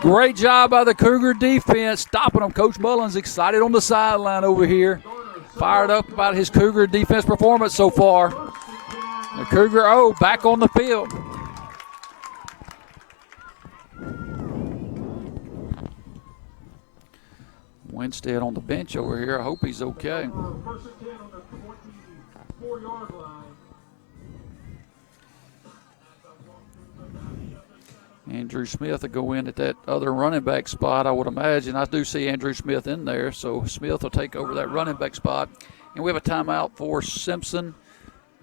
Great job by the Cougar defense, stopping them. Coach Mullins excited on the sideline over here. Fired up about his Cougar defense performance so far. The Cougar back on the field. Winstead on the bench over here. I hope he's okay. Andrew Smith will go in at that other running back spot, I would imagine. I do see Andrew Smith in there, so Smith will take over that running back spot. And we have a timeout for Simpson.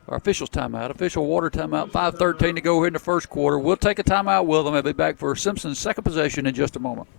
Our official's timeout, official water timeout, 5:13 to go here in the first quarter. We'll take a timeout with them. I'll be back for Simpson's second possession in just a moment.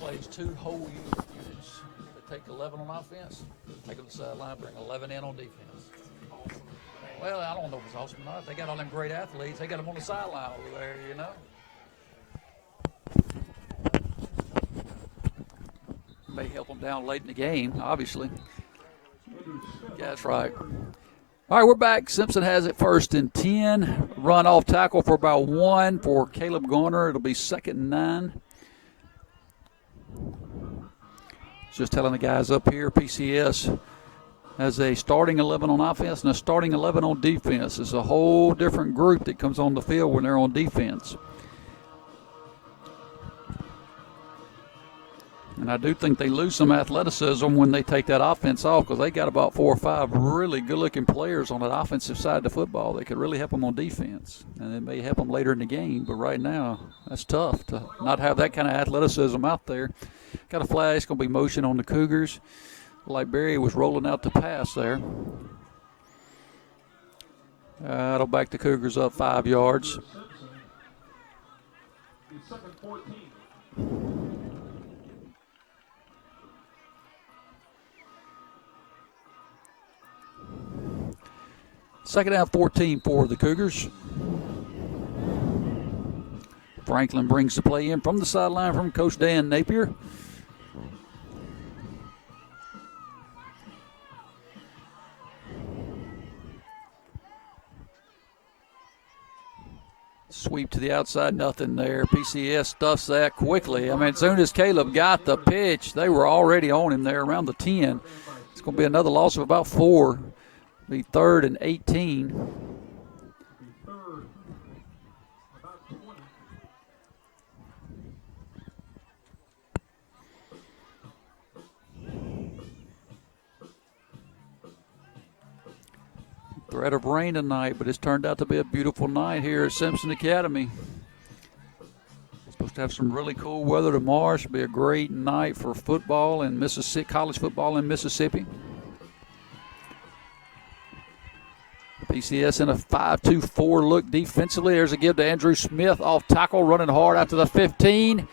Plays two whole units. They take 11 on offense, take them to the sideline, bring 11 in on defense. Awesome. Well, I don't know if it's awesome or not. They got all them great athletes. They got them on the sideline over there, you know. May help them down late in the game, obviously. Yeah, that's right. All right, we're back. Simpson has it 1st and 10. Run off tackle for about 1 for Caleb Garner. It'll be 2nd and 9. Just telling the guys up here, PCS has a starting 11 on offense and a starting 11 on defense. It's a whole different group that comes on the field when they're on defense. And I do think they lose some athleticism when they take that offense off, because they got about 4 or 5 really good-looking players on that offensive side of the football that could really help them on defense. And it may help them later in the game, but right now that's tough to not have that kind of athleticism out there. Got a flash, going to be motion on the Cougars. Like Barry was rolling out the pass there. It'll back the Cougars up 5 yards. Second down 14 for the Cougars. Franklin brings the play in from the sideline from Coach Dan Napier. Sweep to the outside, nothing there. PCS stuffs that quickly. I mean, as soon as Caleb got the pitch, they were already on him there around the 10. It's going to be another loss of about 4. Be 3rd and 18. Threat of rain tonight, but it's turned out to be a beautiful night here at Simpson Academy. Supposed to have some really cool weather tomorrow. Should be a great night for football and Mississippi, college football in Mississippi. PCS in a 5-2-4 look defensively. There's a give to Andrew Smith off tackle, running hard out to the 15.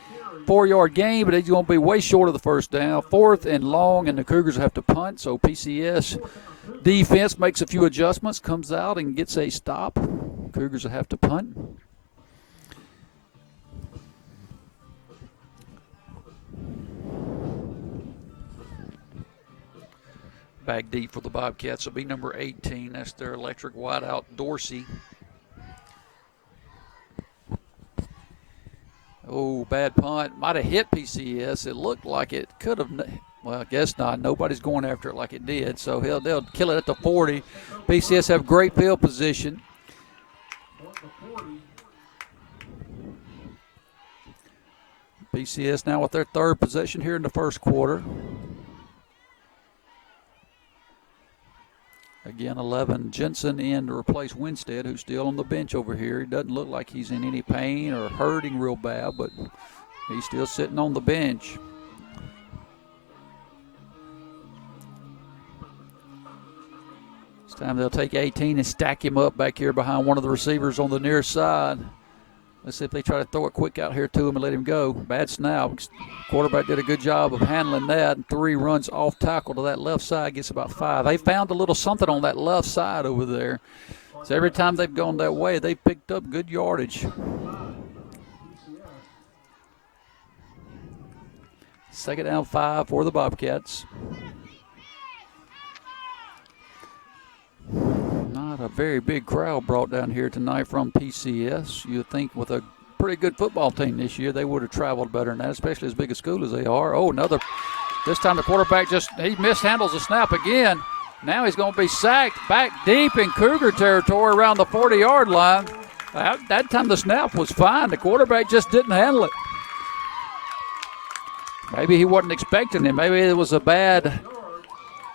4-yard gain, but he's going to be way short of the first down. 4th and long, and the Cougars have to punt, so PCS defense makes a few adjustments, comes out and gets a stop. Cougars will have to punt. Back deep for the Bobcats will be number 18. That's their electric wideout, Dorsey. Oh, bad punt. Might have hit PCS. It looked like it could have Well, I guess not. Nobody's going after it like it did, so they'll kill it at the 40. PCS have great field position. PCS now with their third possession here in the first quarter. Again, 11, Jensen in to replace Winstead, who's still on the bench over here. He doesn't look like he's in any pain or hurting real bad, but he's still sitting on the bench. This time they'll take 18 and stack him up back here behind one of the receivers on the near side. Let's see if they try to throw it quick out here to him and let him go. Bad snap. Quarterback did a good job of handling that. And 3 runs off tackle to that left side, gets about 5. They found a little something on that left side over there. So every time they've gone that way, they've picked up good yardage. Second down 5 for the Bobcats. Not a very big crowd brought down here tonight from PCS. You'd think with a pretty good football team this year, they would have traveled better than that, especially as big a school as they are. Oh, this time the quarterback he mishandles the snap again. Now he's going to be sacked back deep in Cougar territory around the 40-yard line. That time the snap was fine. The quarterback just didn't handle it. Maybe he wasn't expecting it. Maybe it was a bad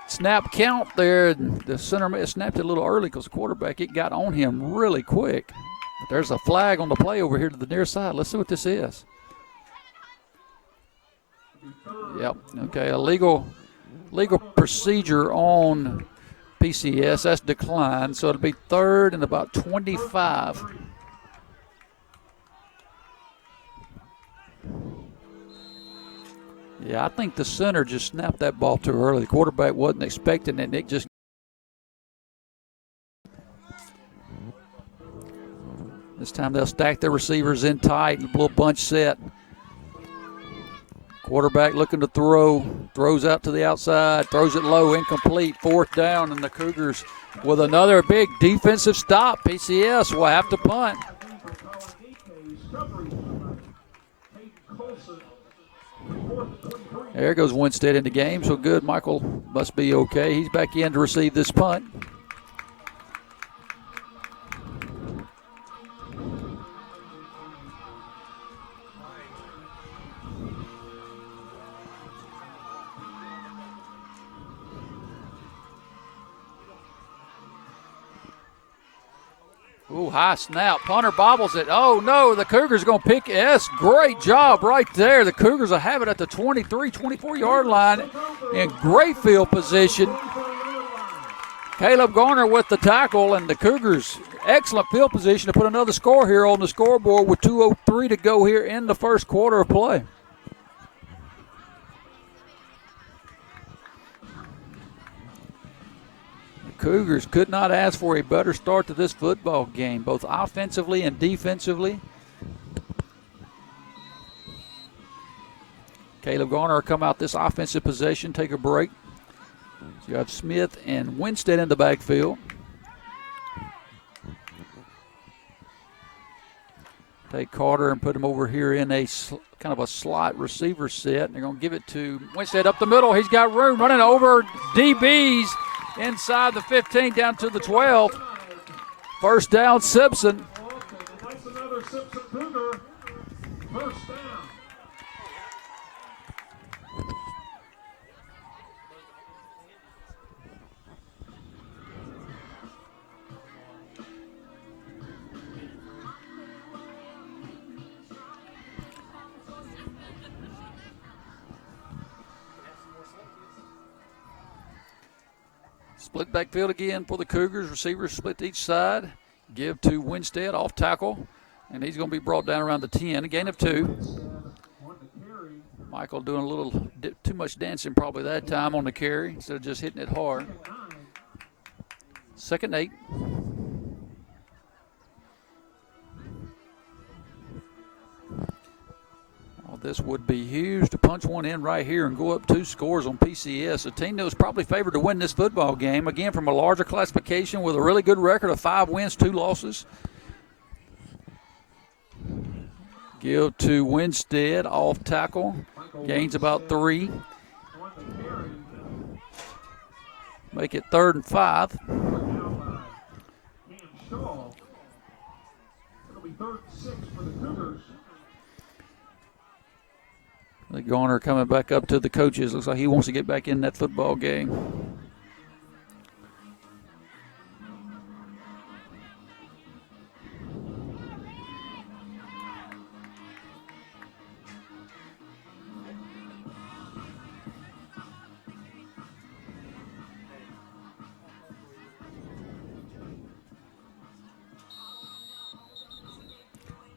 snap count there. The center may have snapped it a little early because the quarterback, it got on him really quick. But there's a flag on the play over here to the near side. Let's see what this is. Yep. Okay, a legal procedure on PCS. That's declined, so it'll be 3rd and about 25. Yeah, I think the center just snapped that ball too early. The quarterback wasn't expecting it. Nick just. This time they'll stack their receivers in tight and a little bunch set. Quarterback looking to throw, throws out to the outside, throws it low, incomplete, 4th down, and the Cougars with another big defensive stop. PCS will have to punt. There goes Winstead in the game, so good. Michael must be okay. He's back in to receive this punt. Ooh, high snap. Punter bobbles it. Oh, no, the Cougars going to pick it. Yes, great job right there. The Cougars will have it at the 23, 24-yard line in great field position. Caleb Garner with the tackle, and the Cougars excellent field position to put another score here on the scoreboard with 2:03 to go here in the first quarter of play. Cougars could not ask for a better start to this football game, both offensively and defensively. Caleb Garner will come out this offensive possession, take a break. So you have Smith and Winstead in the backfield. Take Carter and put him over here in a kind of a slot receiver set. And they're going to give it to Winstead up the middle. He's got room running over DBs. Inside the 15 down to the 12. First down, Simpson. That's another Simpson Cougar. First down. Split backfield again for the Cougars. Receivers split each side. Give to Winstead off tackle. And he's going to be brought down around the 10. A gain of 2. Michael doing a little too much dancing probably that time on the carry instead of just hitting it hard. 2nd and 8. This would be huge to punch one in right here and go up 2 scores on PCS. A team that was probably favored to win this football game. Again, from a larger classification with a really good record of 5 wins, 2 losses. Give to Winstead off tackle. Gains about 3. Make it 3rd and 5. It'll be 3rd and 6 for the Cougars. Garner coming back up to the coaches. Looks like he wants to get back in that football game.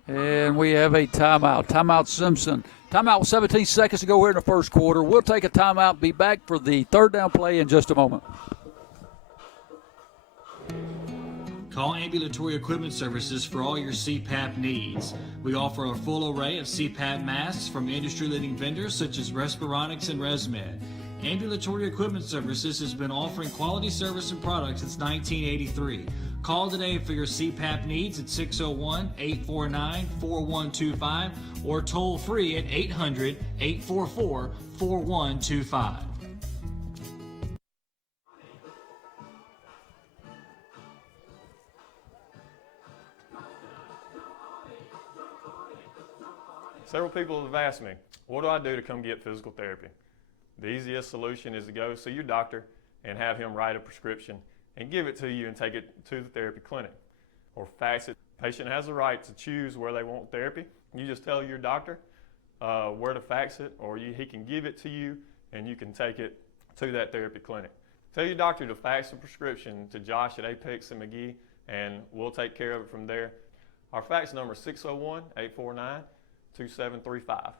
And we have a timeout. Timeout Simpson. Timeout with 17 seconds to go here in the first quarter. We'll take a timeout, be back for the 3rd down play in just a moment. Call Ambulatory Equipment Services for all your CPAP needs. We offer a full array of CPAP masks from industry-leading vendors such as Respironics and ResMed. Ambulatory Equipment Services has been offering quality service and products since 1983. Call today for your CPAP needs at 601-849-4125 or toll free at 800-844-4125. Several people have asked me, what do I do to come get physical therapy? The easiest solution is to go see your doctor and have him write a prescription and give it to you and take it to the therapy clinic or fax it. The patient has the right to choose where they want therapy. You just tell your doctor where to fax it, or he can give it to you and you can take it to that therapy clinic. Tell your doctor to fax the prescription to Josh at Apex and McGee, and we'll take care of it from there. Our fax number is 601-849-2735.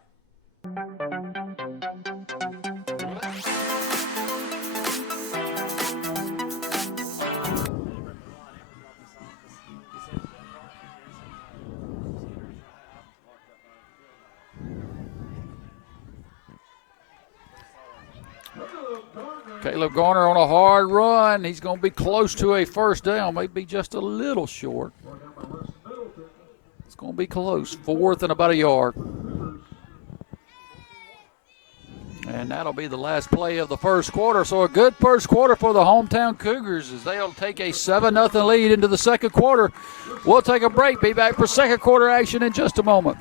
Caleb Garner on a hard run. He's going to be close to a 1st down, maybe just a little short. It's going to be close, 4th and about a yard. And that'll be the last play of the first quarter. So a good first quarter for the hometown Cougars as they'll take a 7-0 lead into the second quarter. We'll take a break, be back for second quarter action in just a moment.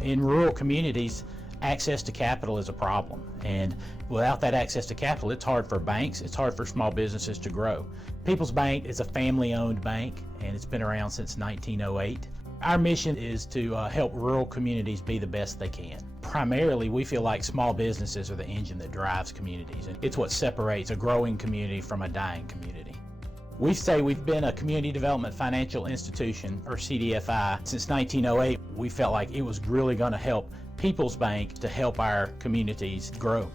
In rural communities, access to capital is a problem. And without that access to capital, it's hard for banks, it's hard for small businesses to grow. People's Bank is a family-owned bank, and it's been around since 1908. Our mission is to help rural communities be the best they can. Primarily, we feel like small businesses are the engine that drives communities, and it's what separates a growing community from a dying community. We say we've been a Community Development Financial Institution, or CDFI, since 1908. We felt like it was really going to help People's Bank to help our communities grow.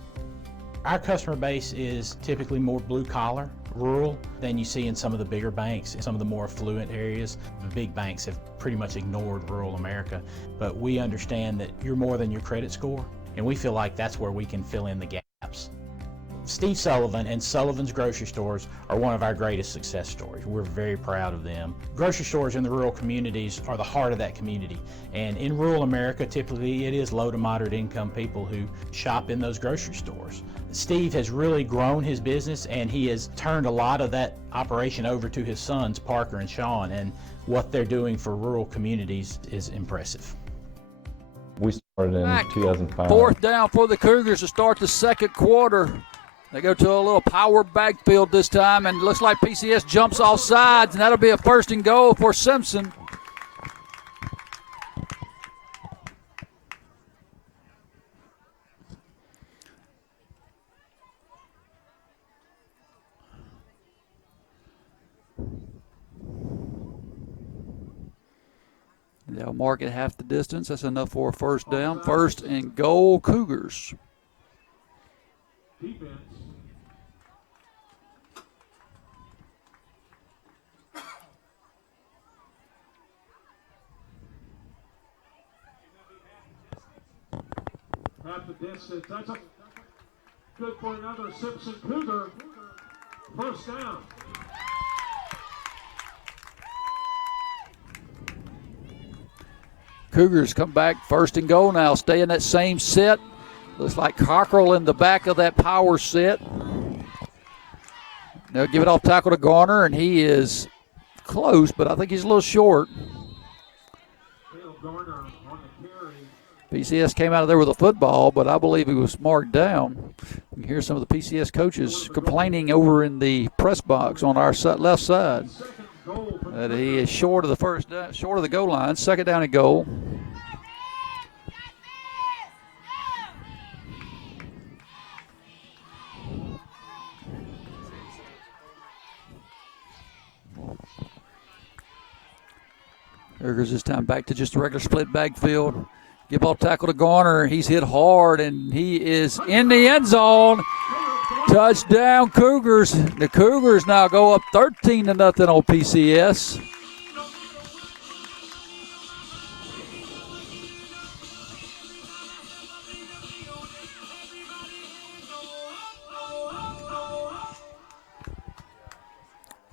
Our customer base is typically more blue-collar, rural, than you see in some of the bigger banks, in some of the more affluent areas. The big banks have pretty much ignored rural America, but we understand that you're more than your credit score, and we feel like that's where we can fill in the gaps. Steve Sullivan and Sullivan's Grocery Stores are one of our greatest success stories. We're very proud of them. Grocery stores in the rural communities are the heart of that community. And in rural America, typically it is low to moderate income people who shop in those grocery stores. Steve has really grown his business, and he has turned a lot of that operation over to his sons, Parker and Sean, and what they're doing for rural communities is impressive. We started in 2005. 4th down for the Cougars to start the second quarter. They go to a little power backfield this time, and it looks like PCS jumps off sides, and that'll be a 1st and goal for Simpson. They'll mark it half the distance. That's enough for a 1st down. 1st and goal, Cougars. Defense. Half the distance. That's good for another Simpson Cougar. 1st down. Cougars come back 1st and goal now. Stay in that same set. Looks like Cockrell in the back of that power set. They'll give it off tackle to Garner, and he is close, but I think he's a little short. PCS came out of there with a football, but I believe he was marked down. You can hear some of the PCS coaches complaining over in the press box on our left side that he is short of the goal line. Second down and goal. Cougars this time back to just a regular split backfield. Give ball tackle to Garner. He's hit hard, and he is in the end zone. Touchdown, Cougars. The Cougars now go up 13-0 on PCS.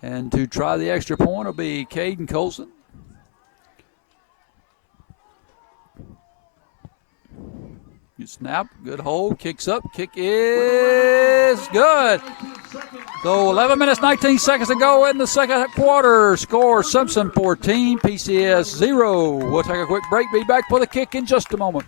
And to try the extra point will be Caden Colson. Good snap, good hold, kicks up, kick is good. So 11 minutes, 19 seconds to go in the second quarter. Score Simpson 14, PCS 0. We'll take a quick break, be back for the kick in just a moment.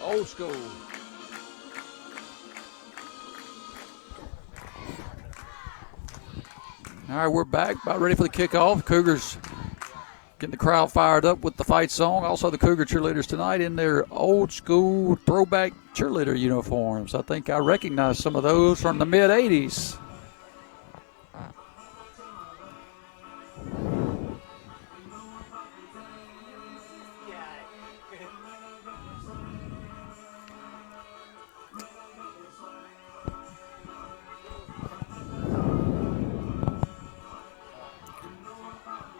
Old school. All right, we're back, about ready for the kickoff. Cougars getting the crowd fired up with the fight song. Also, the Cougar cheerleaders tonight in their old school throwback cheerleader uniforms. I think I recognize some of those from the mid-'80s.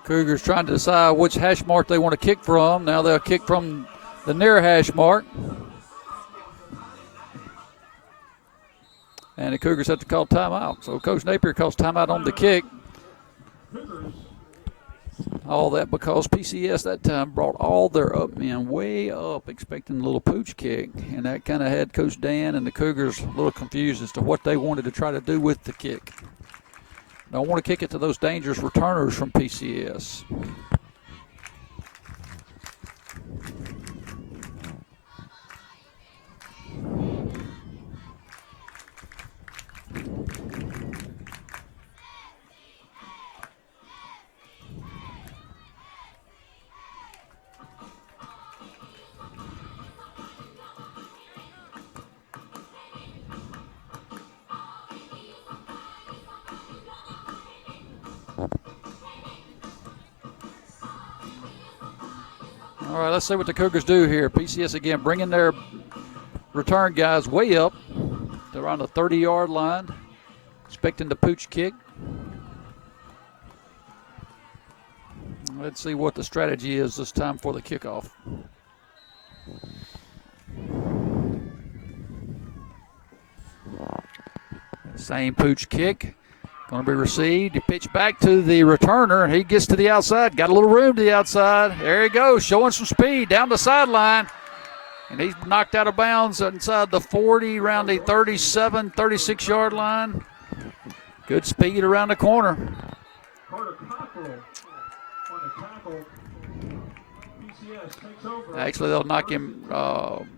Cougars trying to decide which hash mark they want to kick from. Now they'll kick from the near hash mark. And the Cougars have to call timeout. So Coach Napier calls timeout on the kick. All that because PCS that time brought all their up men way up, expecting a little pooch kick. And that kind of had Coach Dan and the Cougars a little confused as to what they wanted to try to do with the kick. Don't want to kick it to those dangerous returners from PCS. All right, let's see what the Cougars do here. PCS again bringing their return guys way up to around the 30-yard line, expecting the pooch kick. Let's see what the strategy is this time for the kickoff. Same pooch kick. Going to be received. He pitch back to the returner, and he gets to the outside. Got a little room to the outside. There he goes, showing some speed down the sideline. And he's knocked out of bounds inside the 40, around the 37, 36-yard line. Good speed around the corner. Actually, they'll knock him,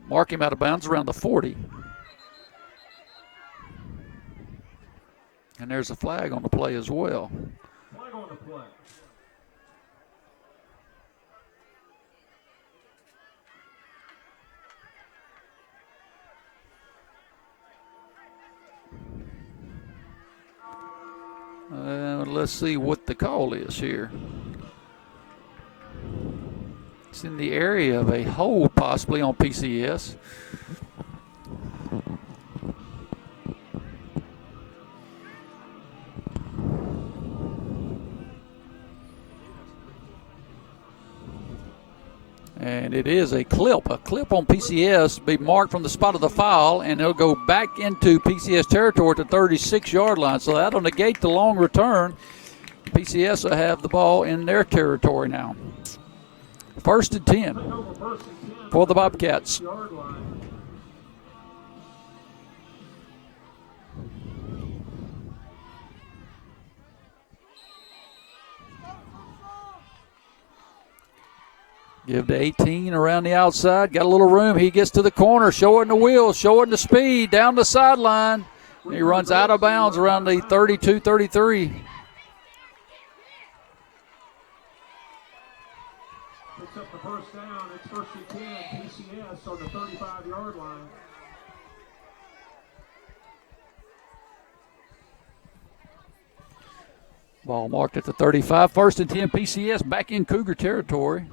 mark him out of bounds around the 40. And there's a flag on the play as well. Flag on the play. Let's see what the call is here. It's in the area of a hold possibly on PCS. And it is a clip on PCS, be marked from the spot of the foul, and it'll go back into PCS territory at the 36-yard line. So that'll negate the long return. PCS will have the ball in their territory now. 1st and 10 for the Bobcats. Give to 18 around the outside. Got a little room. He gets to the corner, showing the wheels, showing the speed down the sideline. He runs out of bounds around the 32-33. Picks up the first down. It's 1st and 10. PCS on the 35-yard line. Ball marked at the 35. 1st and 10 PCS back in Cougar territory.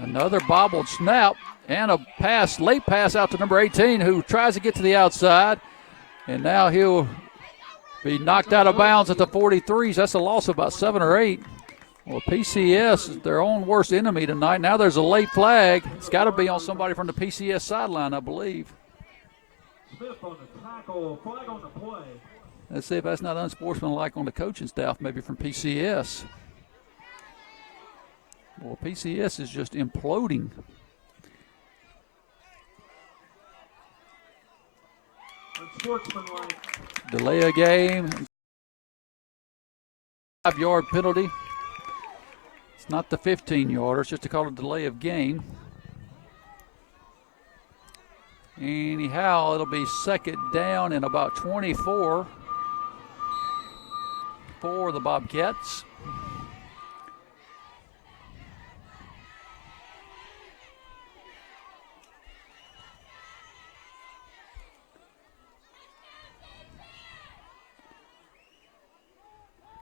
Another bobbled snap and a pass, late pass out to number 18, who tries to get to the outside. And now he'll be knocked out of bounds at the 43s. That's a loss of about 7 or 8. Well, PCS is their own worst enemy tonight. Now there's a late flag. It's got to be on somebody from the PCS sideline, I believe. Smith on the tackle, flag on the play. Let's see if that's not unsportsmanlike on the coaching staff, maybe from PCS. Well, PCS is just imploding. Unsportsmanlike. Delay a game. 5-yard penalty. It's not the 15-yarder. It's just to call a delay of game. Anyhow, it'll be 2nd down and about 24 for the Bobcats.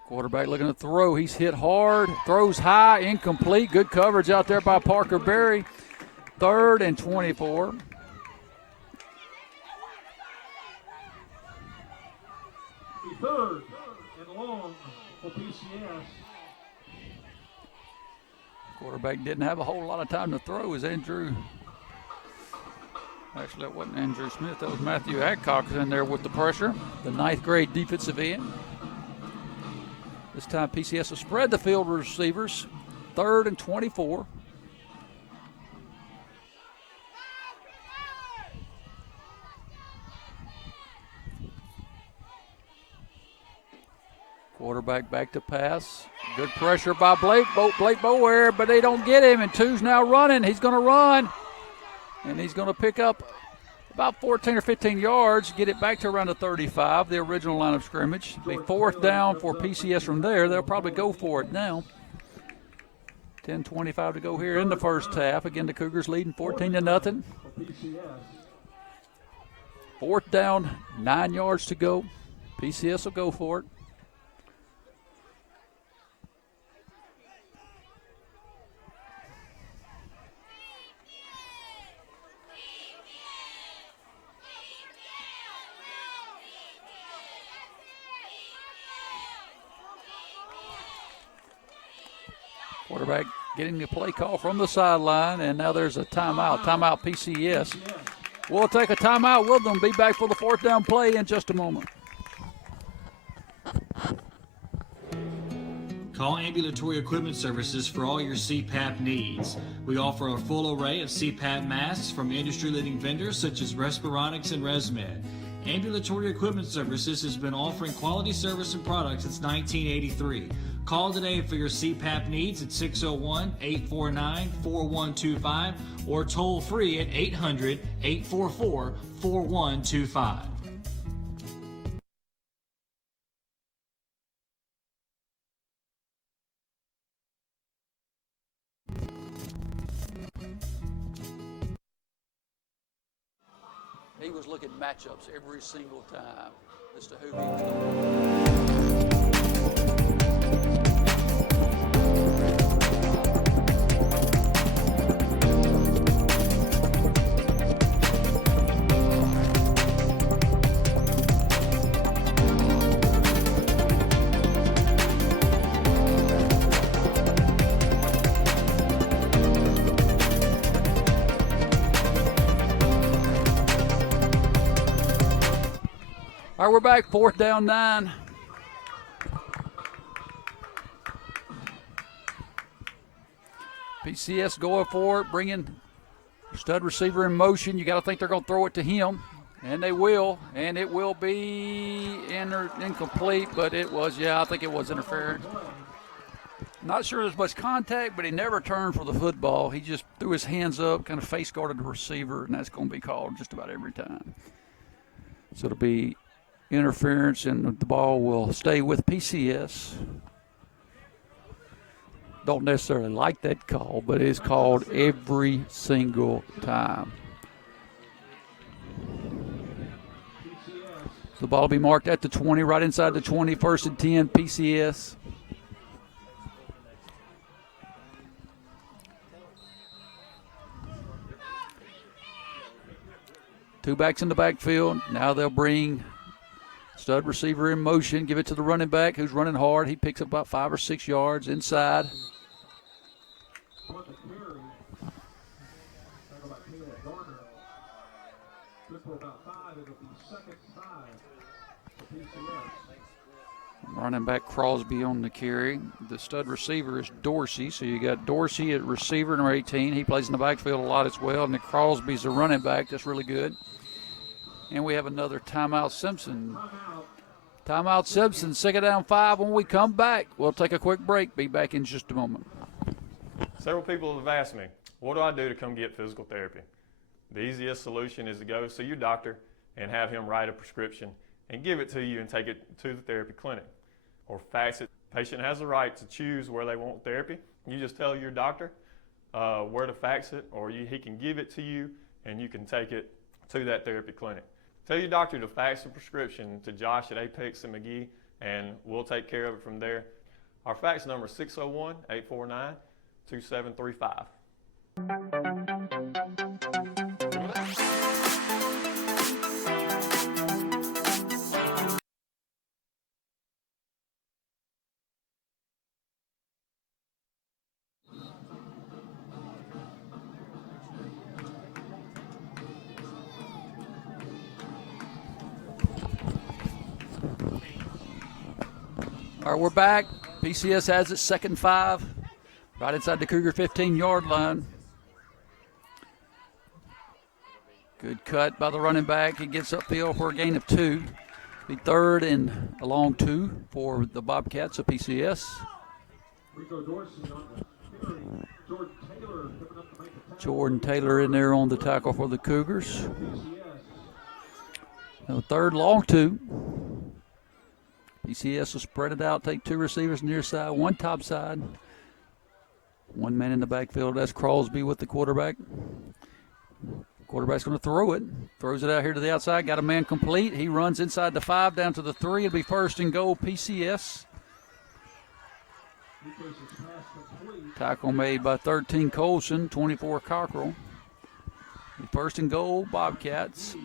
Quarterback looking to throw. He's hit hard. Throws high, incomplete. Good coverage out there by Parker Berry. 3rd and 24. The 3rd and long for PCS. Quarterback didn't have a whole lot of time to throw as Andrew. Actually, that wasn't Andrew Smith. That was Matthew Adcock in there with the pressure. The 9th grade defensive end. This time PCS will spread the field receivers. 3rd and 24. Quarterback back to pass. Good pressure by Blake Bower, but they don't get him, and 2's now running. He's going to run, and he's going to pick up about 14 or 15 yards, get it back to around the 35, the original line of scrimmage. Be 4th down for PCS from there. They'll probably go for it now. 10:25 to go here in the first half. Again, the Cougars leading 14-0. 4th down, 9 yards to go. PCS will go for it. Quarterback getting the play call from the sideline, and now there's a timeout. Timeout PCS. We'll take a timeout with them. Be back for the 4th down play in just a moment. Call Ambulatory Equipment Services for all your CPAP needs. We offer a full array of CPAP masks from industry-leading vendors such as Respironics and ResMed. Ambulatory Equipment Services has been offering quality service and products since 1983. Call today for your CPAP needs at 601-849-4125 or toll free at 800-844-4125. He was looking at matchups every single time as to who he was going to. All right, we're back, 4th down 9. PCS going for it, bringing stud receiver in motion. You got to think they're going to throw it to him, and they will, and it will be incomplete, but it was, I think it was interference. Not sure there's much contact, but he never turned for the football. He just threw his hands up, kind of face guarded the receiver, and that's going to be called just about every time. So it'll be interference, and the ball will stay with PCS. Don't necessarily like that call, but it's called every single time. The ball will be marked at the 20, right inside the 20, 1st and 10, PCS. Two backs in the backfield. Now they'll bring stud receiver in motion, give it to the running back who's running hard. He picks up about 5 or 6 yards inside. Running back Crosby on the carry. The stud receiver is Dorsey. So you got Dorsey at receiver, number 18. He plays in the backfield a lot as well. And then Crosby's the running back. That's really good. And we have another timeout Simpson. Timeout Simpson, 2nd down 5. When we come back, we'll take a quick break. Be back in just a moment. Several people have asked me, what do I do to come get physical therapy? The easiest solution is to go see your doctor and have him write a prescription and give it to you and take it to the therapy clinic or fax it. The patient has the right to choose where they want therapy. You just tell your doctor where to fax it, or he can give it to you and you can take it to that therapy clinic. Tell your doctor to fax the prescription to Josh at Apex and McGee, and we'll take care of it from there. Our fax number is 601-849-2735. All right, we're back. PCS has it 2nd and 5, right inside the Cougar 15-yard line. Good cut by the running back. He gets upfield for a gain of 2. Be 3rd and a long 2 for the Bobcats of PCS. Jordan Taylor in there on the tackle for the Cougars. Now 3rd, long 2. PCS will spread it out, take 2 receivers near side, 1 top side. 1 man in the backfield. That's Crosby with the quarterback. Quarterback's going to throw it. Throws it out here to the outside. Got a man complete. He runs inside the 5 down to the 3. It'll be 1st and goal, PCS. Tackle made by 13 Colson, 24 Cockrell. 1st and goal, Bobcats.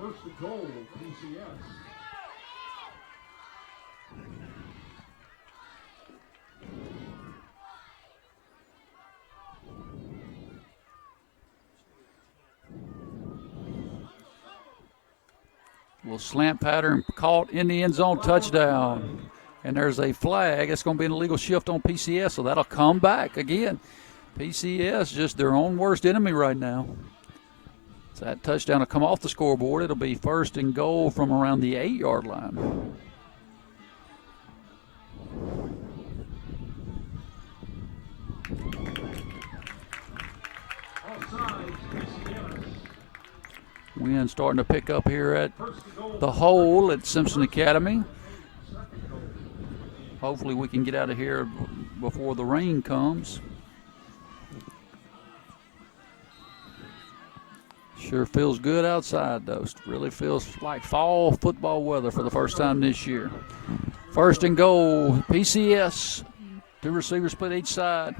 1st and goal, PCS. Little slant pattern caught in the end zone, touchdown. And there's a flag. It's going to be an illegal shift on PCS, so that'll come back again. PCS just their own worst enemy right now. So that touchdown will come off the scoreboard. It'll be 1st and goal from around the 8-yard line. Wind starting to pick up here at the hole at Simpson Academy. Hopefully we can get out of here before the rain comes. Sure feels good outside, though. Really feels like fall football weather for the first time this year. First and goal, PCS. 2 receivers split each side.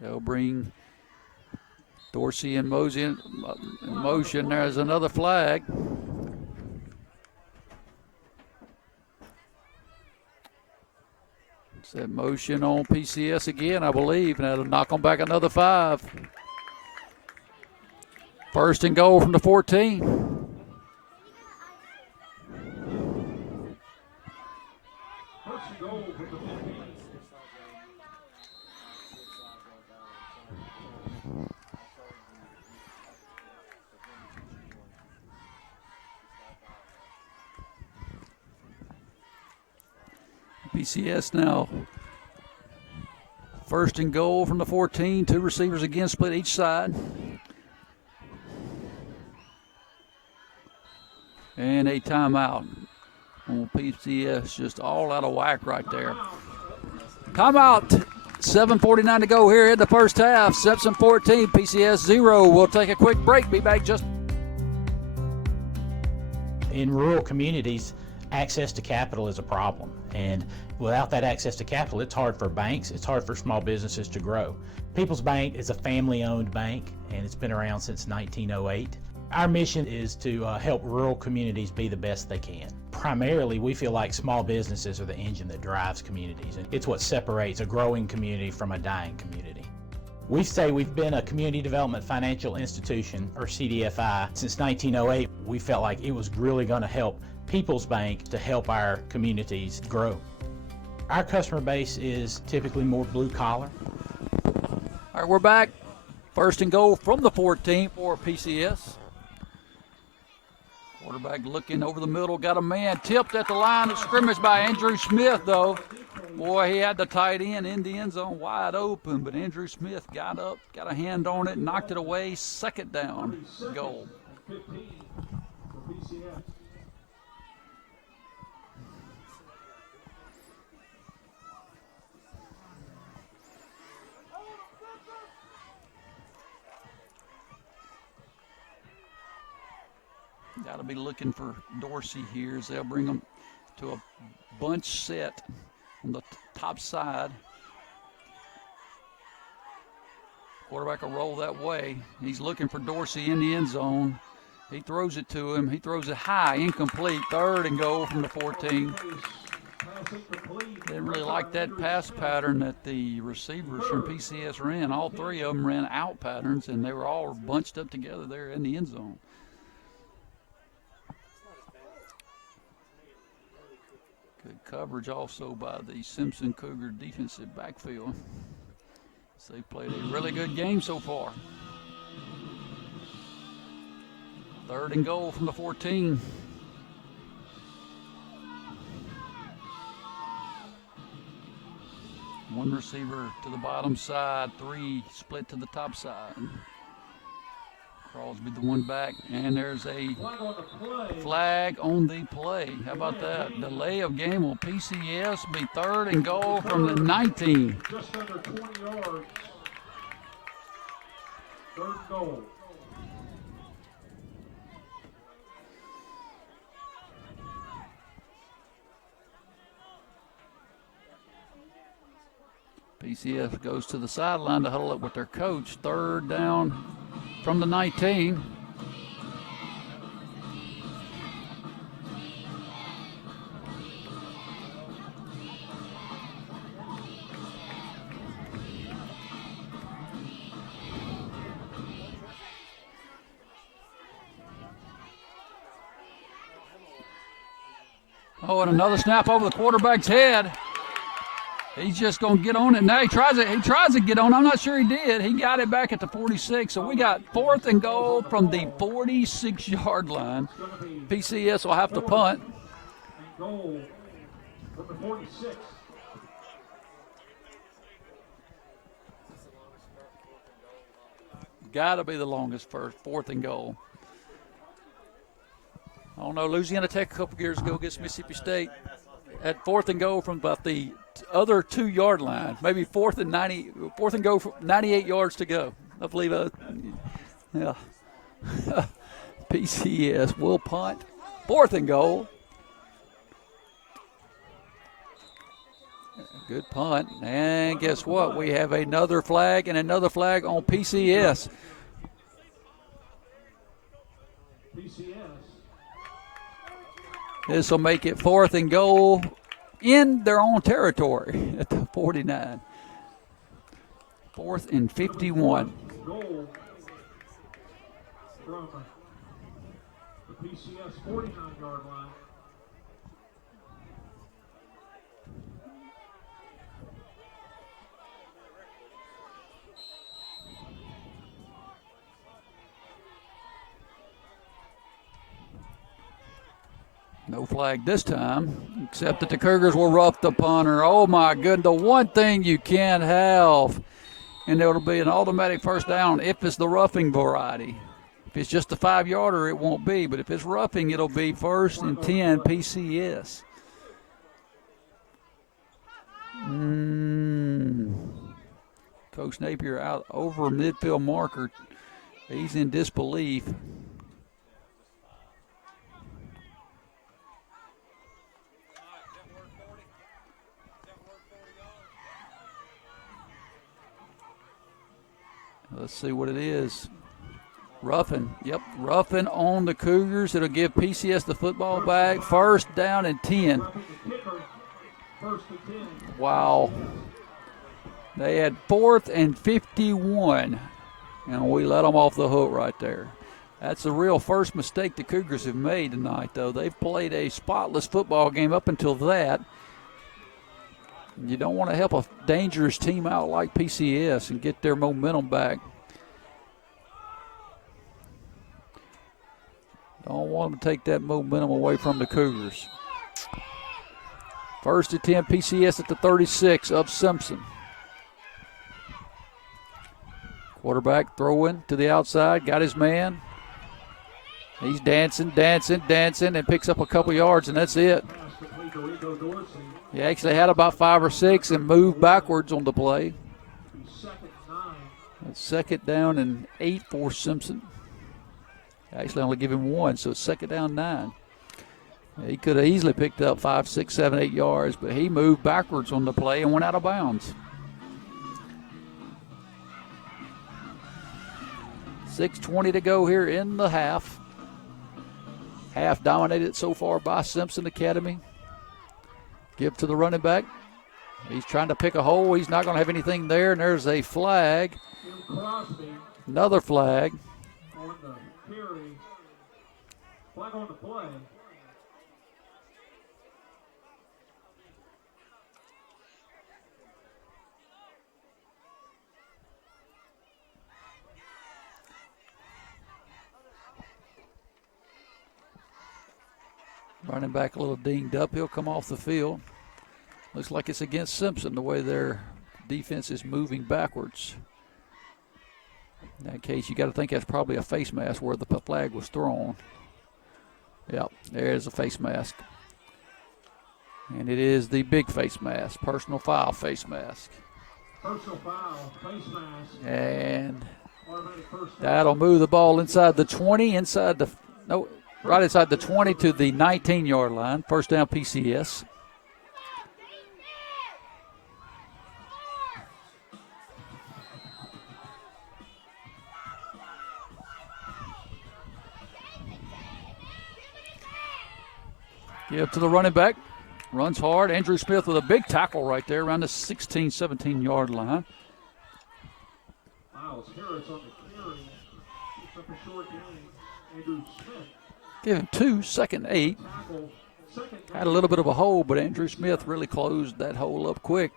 They'll bring Dorsey and Mosey in motion. There's another flag. It's that motion on PCS again, I believe, and that'll knock them back another 5. First and goal from the 14. PCS now. First and goal from the 14. 2 receivers again, split each side. And a timeout on PCS, just all out of whack right there. Timeout. 7:49 to go here in the first half. Simpson 14, PCS 0. We'll take a quick break. Be back just. In rural communities, access to capital is a problem. And without that access to capital, it's hard for banks, it's hard for small businesses to grow. People's Bank is a family-owned bank, and it's been around since 1908. Our mission is to help rural communities be the best they can. Primarily, we feel like small businesses are the engine that drives communities, and it's what separates a growing community from a dying community. We say we've been a Community Development Financial Institution, or CDFI, since 1908. We felt like it was really going to help People's Bank to help our communities grow. Our customer base is typically more blue collar. All right, we're back. First and goal from the 14 for PCS. Quarterback looking over the middle, got a man tipped at the line of scrimmage by Andrew Smith, though. Boy, he had the tight end in the end zone wide open, but Andrew Smith got up, got a hand on it, knocked it away. Second down, goal. Got to be looking for Dorsey here as they'll bring them to a bunch set on the top side. Quarterback will roll that way. He's looking for Dorsey in the end zone. He throws it to him. He throws it high, incomplete. Third and goal from the 14. Didn't really like that pass pattern that the receivers from PCS ran. All 3 of them ran out patterns, and they were all bunched up together there in the end zone. Good coverage also by the Simpson Cougar defensive backfield. So they played a really good game so far. Third and goal from the 14. One receiver to the bottom side, 3 split to the top side. Crosby the one back, and there's a flag on the play. How about that? Delay of game on PCS, be third and goal from the 19. Just under 20 yards. Third goal. PCS goes to the sideline to huddle up with their coach. Third down from the 19. Oh, and another snap over the quarterback's head. He's just going to get on it. Now he tries to get on. I'm not sure he did. He got it back at the 46. So we got fourth and goal from the 46-yard line. PCS will have to punt. Goal from the 46. Got to be the longest first, fourth and goal. I don't know. Louisiana Tech a couple years ago against Mississippi State at fourth and goal from about the other 2-yard line, maybe fourth and go, 98 yards to go. I believe, yeah. PCS will punt. 4th and goal. Good punt. And guess what? We have another flag and another flag on PCS. This will make it 4th and goal in their own territory at the 49. 4th and 51. Goal from the PCS 49-yard line. No flag this time, except that the Cougars will rough the punter. Oh, my goodness, the one thing you can't have, and it'll be an automatic first down if it's the roughing variety. If it's just a 5-yarder, it won't be, but if it's roughing, it'll be 1st and 10 PCS. Coach Napier out over midfield marker. He's in disbelief. Let's see what it is. Roughing. Yep, roughing on the Cougars. It'll give PCS the football back. 1st down and 10. Wow. They had 4th and 51, and we let them off the hook right there. That's the real first mistake the Cougars have made tonight, though. They've played a spotless football game up until that. You don't want to help a dangerous team out like PCS and get their momentum back. Don't want them to take that momentum away from the Cougars. 1st and 10 PCS at the 36 of Simpson. Quarterback throwing to the outside, got his man. He's dancing, and picks up a couple yards, and that's it. He actually had about 5 or 6 and moved backwards on the play. 2nd down and 8 for Simpson. Actually only give him 1, so it's 2nd down 9. He could have easily picked up 5, 6, 7, 8 yards, but he moved backwards on the play and went out of bounds. 6:20 to go here in the half. Half dominated so far by Simpson Academy. Give to the running back. He's trying to pick a hole. He's not going to have anything there, and there's a flag. Another flag. On the carry. Flag on the play. Running back a little dinged up. He'll come off the field. Looks like it's against Simpson, the way their defense is moving backwards. In that case, you got to think that's probably a face mask where the flag was thrown. Yep, there's a face mask. And it is the big face mask, personal foul face mask. Personal foul, face mask. And that'll move the ball inside the 20, right inside the 20 to the 19-yard line. 1st down PCS. Give to the running back. Runs hard. Andrew Smith with a big tackle right there around the 16, 17-yard line. Miles Harris on the carry. Picks up a short gain. Andrew Smith. Give him 2, 2nd and 8. Had a little bit of a hole, but Andrew Smith really closed that hole up quick.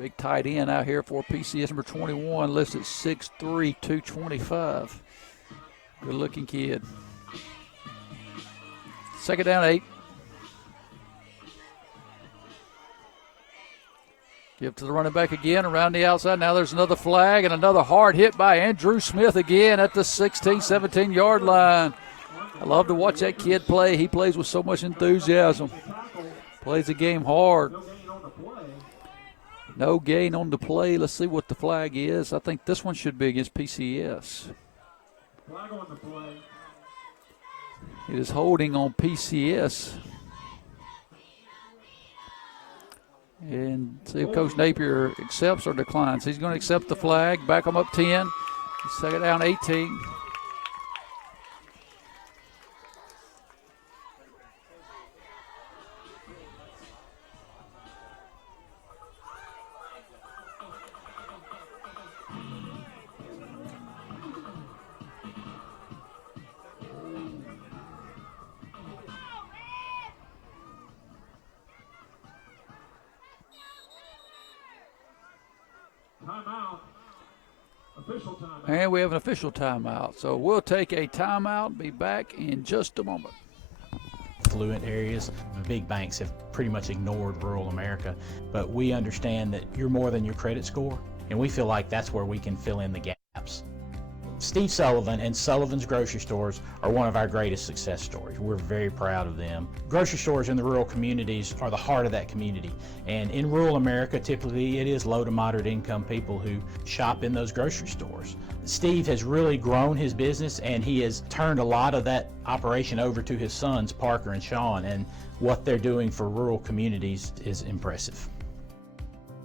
Big tight end out here for PCS number 21, listed 6'3", 225. Good-looking kid. 2nd down 8. Give to the running back again around the outside. Now there's another flag and another hard hit by Andrew Smith again at the 16, 17-yard line. I love to watch that kid play. He plays with so much enthusiasm. Plays the game hard. No gain on the play. No gain on the play. Let's see what the flag is. I think this one should be against PCS. Flag on the play. It is holding on PCS. And see if Coach Napier accepts or declines. He's going to accept the flag. Back them up 10. Second down 18. Timeout. Official timeout. And we have an official timeout. So we'll take a timeout. Be back in just a moment. Affluent areas, the big banks have pretty much ignored rural America, but we understand that you're more than your credit score, and we feel like that's where we can fill in the gaps. Steve Sullivan and Sullivan's Grocery Stores are one of our greatest success stories. We're very proud of them. Grocery stores in the rural communities are the heart of that community. And in rural America, typically it is low to moderate income people who shop in those grocery stores. Steve has really grown his business, and he has turned a lot of that operation over to his sons, Parker and Sean, and what they're doing for rural communities is impressive.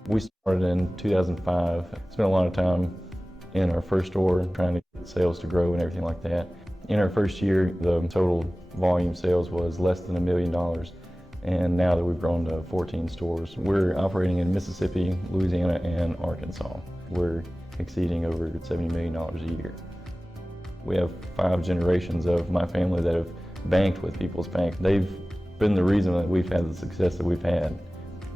We started in 2005. Spent a lot of time in our first store trying to get sales to grow and everything like that. In our first year, the total volume sales was less than $1 million. And now that we've grown to 14 stores, we're operating in Mississippi, Louisiana, and Arkansas. We're exceeding over $70 million a year. We have 5 generations of my family that have banked with People's Bank. They've been the reason that we've had the success that we've had.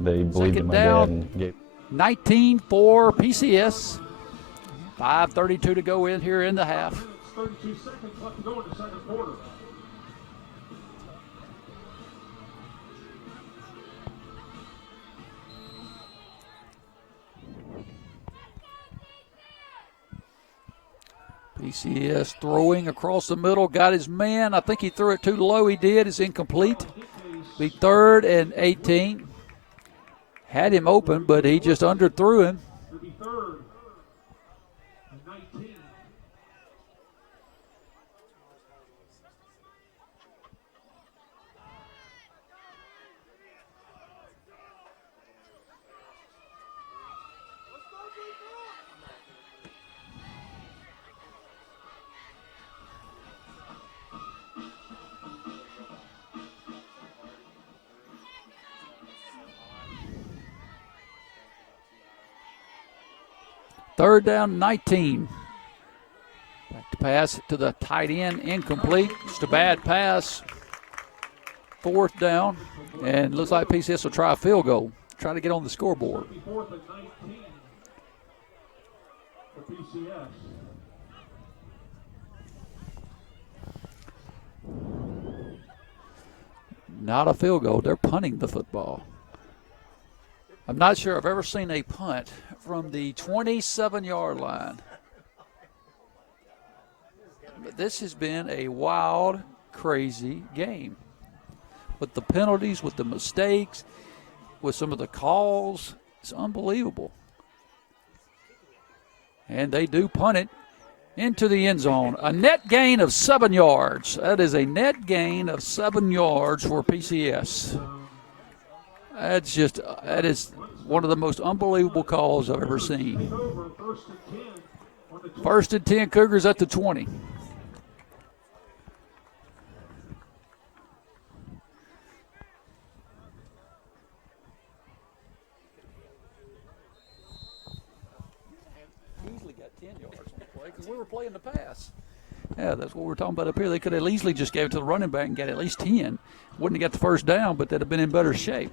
They believed in my dad and gave. 19 for PCS. 5:32 to go in here in the half. 32 seconds left to go in the second quarter. PCS throwing across the middle, got his man. I think he threw it too low. He did. It's incomplete. Be 3rd and 18. Had him open, but he just underthrew him. It'll be 3rd and 19. Third down, 19. Back to pass to the tight end, incomplete. Just a bad pass. 4th down, and looks like PCS will try a field goal. Try to get on the scoreboard. 4th and 19 for PCS. Not a field goal. They're punting the football. I'm not sure I've ever seen a punt from the 27-yard line. But this has been a wild, crazy game. With the penalties, with the mistakes, with some of the calls, it's unbelievable. And they do punt it into the end zone. A net gain of 7 yards. That is a net gain of 7 yards for PCS. That is one of the most unbelievable calls I've ever seen. 1st and 10, Cougars at the 20. Easily got 10 yards on the play because we were playing the pass. Yeah, that's what we're talking about up here. They could have easily just gave it to the running back and got at least 10. Wouldn't have got the first down, but they'd have been in better shape.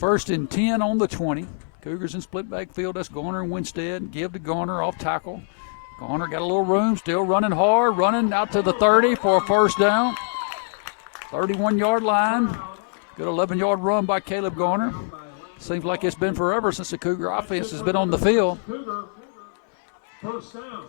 1st and 10 on the 20. Cougars in split backfield. That's Garner and Winstead. Give to Garner off tackle. Garner got a little room. Still running hard. Running out to the 30 for a first down. 31-yard line. Good 11-yard run by Caleb Garner. Seems like it's been forever since the Cougar offense has been on the field. Cougar, first down.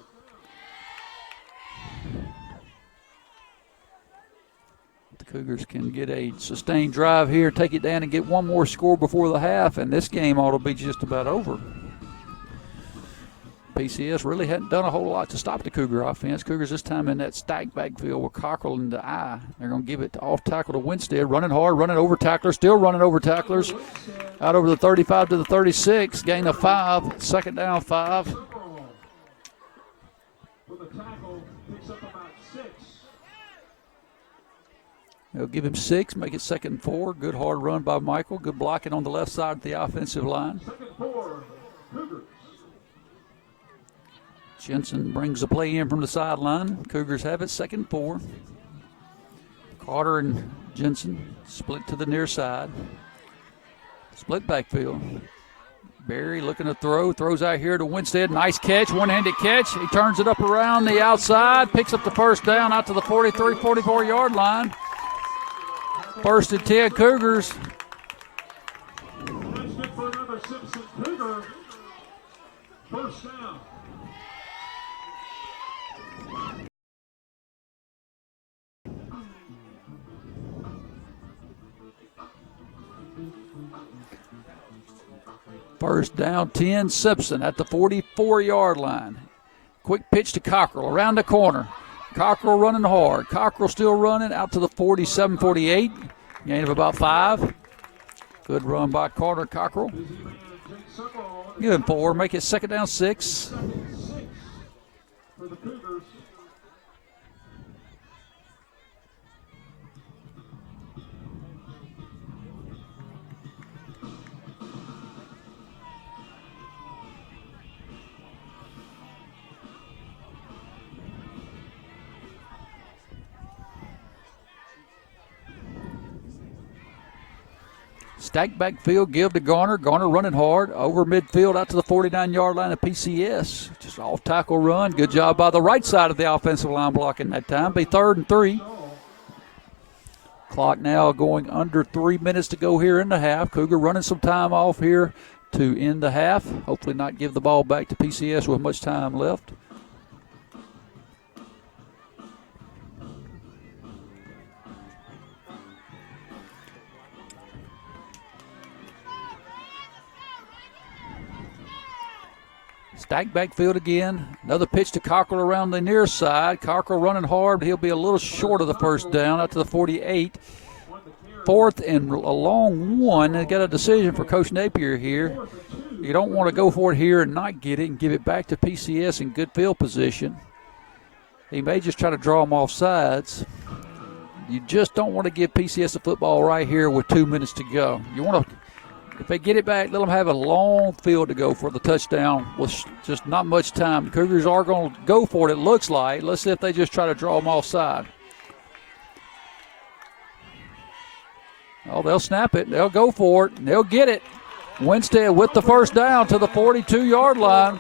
The Cougars can get a sustained drive here, take it down and get one more score before the half, and this game ought to be just about over. PCS really hadn't done a whole lot to stop the Cougar offense. Cougars this time in that stacked backfield with Cockrell in the eye. They're going to give it off tackle to Winstead, running hard, running over tacklers, still running over tacklers. Out over the 35 to the 36, gain of 5, second down 5. With the tackle, picks up about 6. They'll give him 6, make it 2nd and 4. Good hard run by Michael. Good blocking on the left side of the offensive line. 2nd and 4, Cougars. Jensen brings the play in from the sideline. Cougars have it 2nd and 4. Carter and Jensen split to the near side. Split backfield. Barry looking to throw. Throws out here to Winstead. Nice catch, one-handed catch. He turns it up around the outside. Picks up the first down out to the 43, 44-yard line. 1st and 10 Cougars. That's good for another Simpson Cougar. First down. First down 10, Simpson at the 44-yard line. Quick pitch to Cockrell around the corner. Cockrell running hard. Cockrell still running out to the 47, 48. Gain of about 5. Good run by Carter Cockrell. Give him 4, make it 2nd down 6. For the Cougars. Stack backfield, give to Garner. Garner running hard over midfield out to the 49-yard line of PCS. Just off tackle run. Good job by the right side of the offensive line blocking that time. Be 3rd and 3. Clock now going under 3 minutes to go here in the half. Cougar running some time off here to end the half. Hopefully not give the ball back to PCS with much time left. Stack backfield again. Another pitch to Cockrell around the near side. Cockrell running hard. He'll be a little short of the first down out to the 48. 4th and a long 1. They got a decision for Coach Napier here. You don't want to go for it here and not get it and give it back to PCS in good field position. He may just try to draw them off sides. You just don't want to give PCS the football right here with 2 minutes to go. You want to, if they get it back, let them have a long field to go for the touchdown with just not much time. The Cougars are going to go for it, it looks like. Let's see if they just try to draw them offside. Oh, they'll snap it. They'll go for it. They'll get it. Winstead with the first down to the 42-yard line.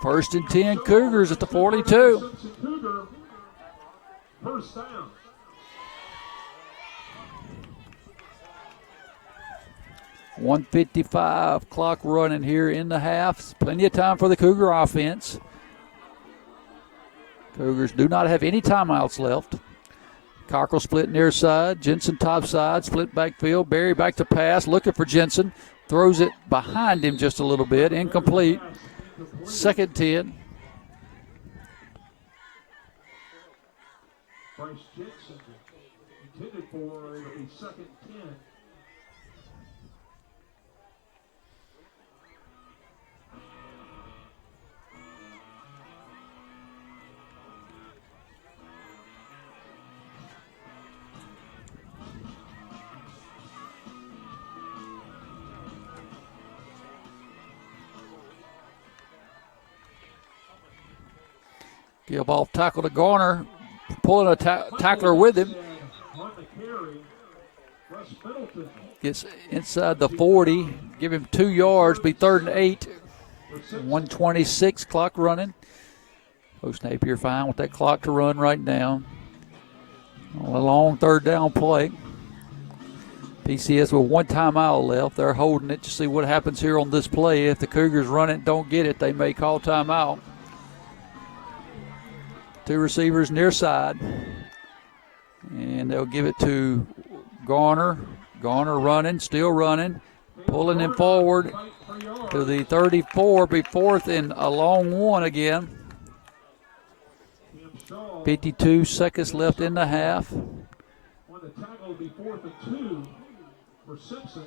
1st and 10 Cougars at the 42. Cougar. First down. .155 clock running here in the half. Plenty of time for the Cougar offense. Cougars do not have any timeouts left. Cockrell split near side. Jensen top side. Split backfield. Barry back to pass. Looking for Jensen. Throws it behind him just a little bit. Incomplete. 2nd 10. Bryce Jensen intended for it'll be 2nd 10. Give off tackle to Garner. Pulling a tackler with him. Gets inside the 40. Give him 2 yards. Be 3rd and 8. 1:26 clock running. Coach Napier fine with that clock to run right now. A long 3rd down play. PCS with 1 timeout left. They're holding it to see what happens here on this play. If the Cougars run it and don't get it, they may call timeout. Two receivers near side. And they'll give it to Garner. Garner running, still running, pulling him forward to the 34, be fourth and a long one again. 52 seconds left in the half. On the tackle will be 4th and 2 for Simpson.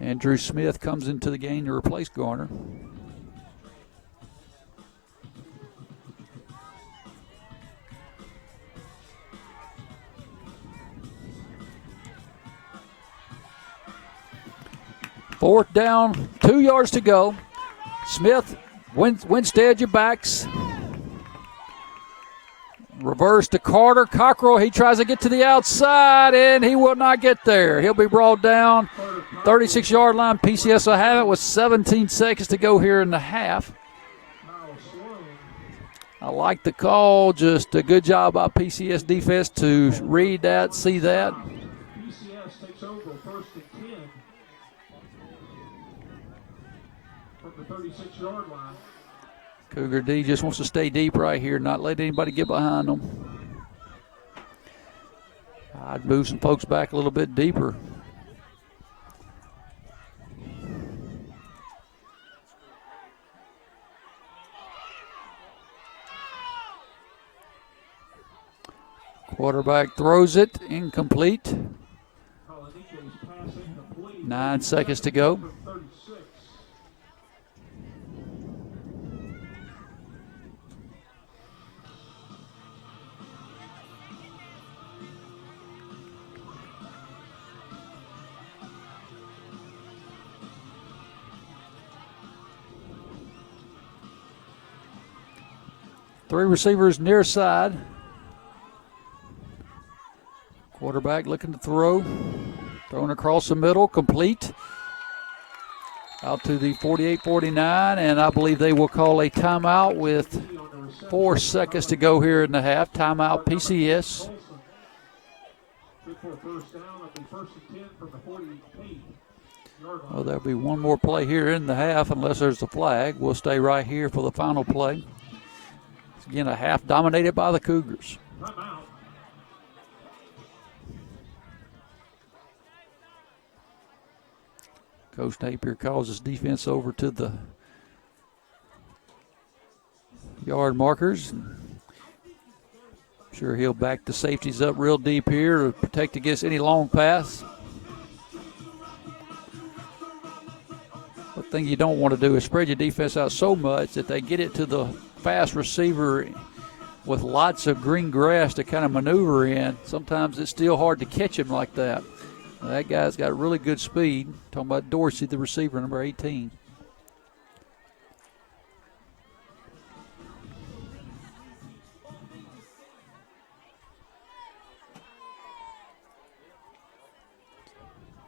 Andrew Smith comes into the game to replace Garner. Fourth down, 2 yards to go. Smith, Winstead, your backs. Reverse to Carter. Cockrell, he tries to get to the outside, and he will not get there. He'll be brought down. 36-yard line. PCS will have it with 17 seconds to go here in the half. I like the call. Just a good job by PCS defense to read that, see that. PCS takes over 1st and 10 from the 36-yard line. Cougar D just wants to stay deep right here, not let anybody get behind them. I'd move some folks back a little bit deeper. Quarterback throws it, incomplete. 9 seconds to go. Three receivers near side. Quarterback looking to throw. Thrown across the middle, complete. Out to the 48-49, and I believe they will call a timeout with 4 seconds to go here in the half. Timeout PCS. Well, there'll be one more play here in the half unless there's a flag. We'll stay right here for the final play. Again, a half dominated by the Cougars. Coach Napier calls his defense over to the yard markers. I'm sure he'll back the safeties up real deep here to protect against any long pass. One thing you don't want to do is spread your defense out so much that they get it to the fast receiver with lots of green grass to kind of maneuver in. Sometimes it's still hard to catch him like that. That guy's got really good speed. Talking about Dorsey, the receiver, number 18.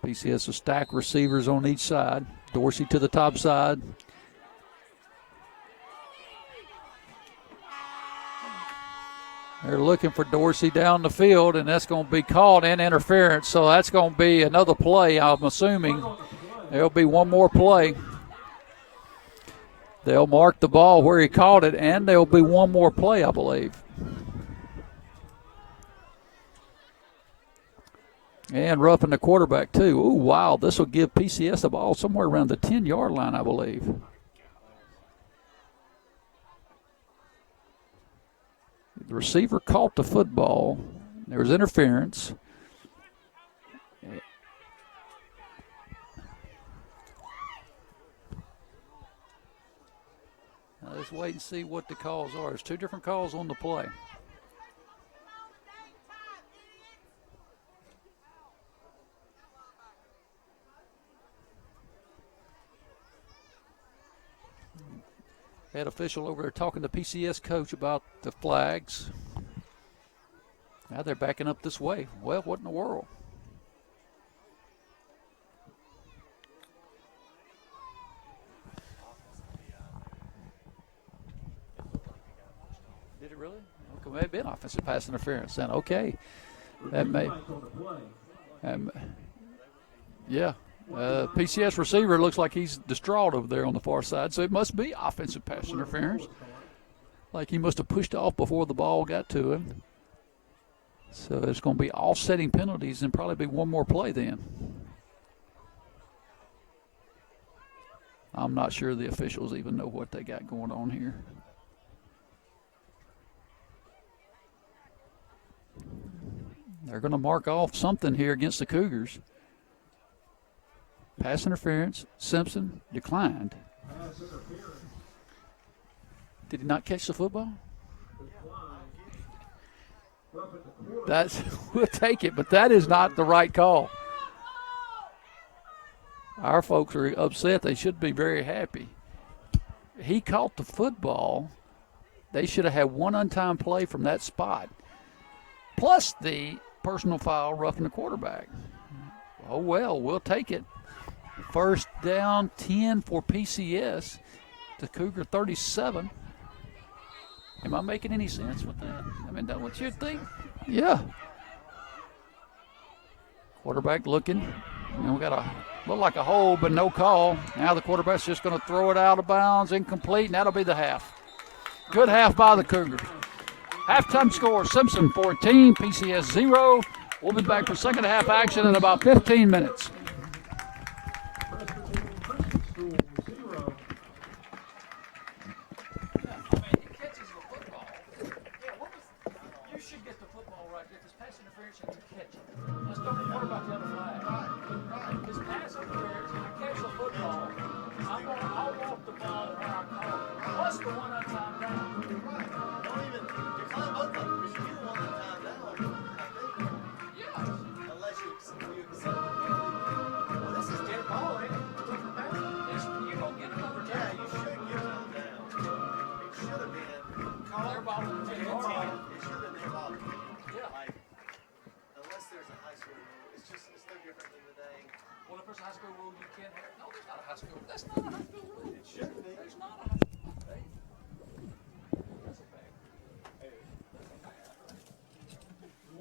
PCS will stack receivers on each side. Dorsey to the top side. They're looking for Dorsey down the field, and that's going to be called in interference. So that's going to be another play, I'm assuming. There'll be one more play. They'll mark the ball where he caught it, and there'll be one more play, I believe. And roughing the quarterback, too. Ooh, wow, this will give PCS the ball somewhere around the 10-yard line, I believe. The receiver caught the football. There was interference. Now let's wait and see what the calls are. There's two different calls on the play. Head official over there talking to PCS coach about the flags. Now they're backing up this way. Well, what in the world? Did it really? Okay, may have been offensive pass interference then. Okay. That may. Yeah. PCS receiver looks like he's distraught over there on the far side, so it must be offensive pass interference. Like he must have pushed off before the ball got to him. So it's going to be offsetting penalties and probably be one more play then. I'm not sure the officials even know what they got going on here. They're going to mark off something here against the Cougars. Pass interference. Simpson declined. Did he not catch the football? We'll take it, but that is not the right call. Our folks are upset. They should be very happy. He caught the football. They should have had one untimed play from that spot, plus the personal foul roughing the quarterback. Oh, well, we'll take it. First down, 10 for PCS to Cougar 37. Am I making any sense with that? I mean, that what you think? Yeah. Quarterback looking. And we got a look like a hold, but no call. Now the quarterback's just going to throw it out of bounds, incomplete, and that'll be the half. Good half by the Cougars. Halftime score, Simpson 14, PCS 0. We'll be back for second half action in about 15 minutes.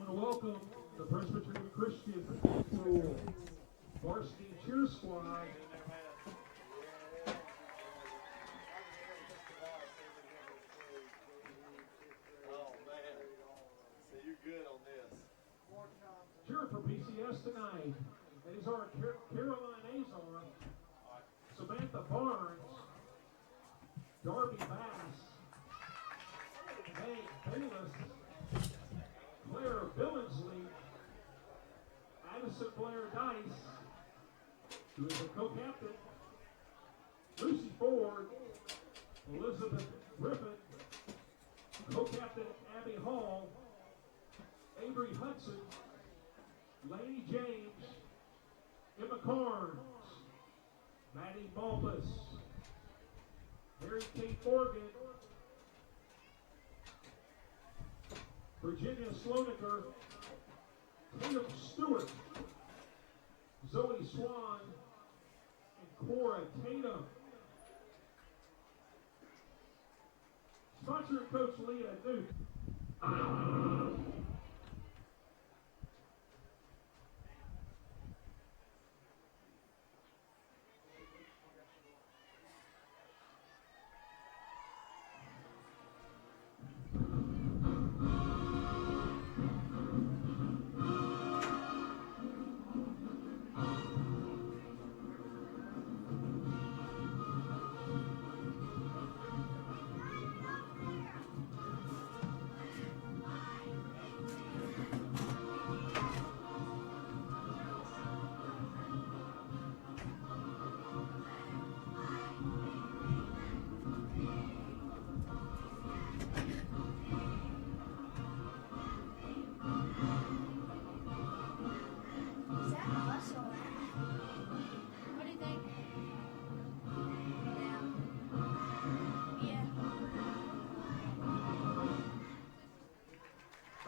Welcome the Presbyterian Christian School varsity cheer squad. Oh man, so you're good on this. Cheering for PCS tonight. These are Caroline Azar, Samantha Barnes, Darby Bass, May Bayless, Claire Billingsley, Addison Blair Dice, who is the co-captain, Lucy Ford, Elizabeth Griffin, co-captain Abby Hall, Avery Hudson, Lady James, Emma Carnes, Maddie Balbus, Mary Kate Morgan, Virginia Sloniker, Tatum Stewart, Zoe Swan, and Cora Tatum. Sponsor and Coach Leah Duke.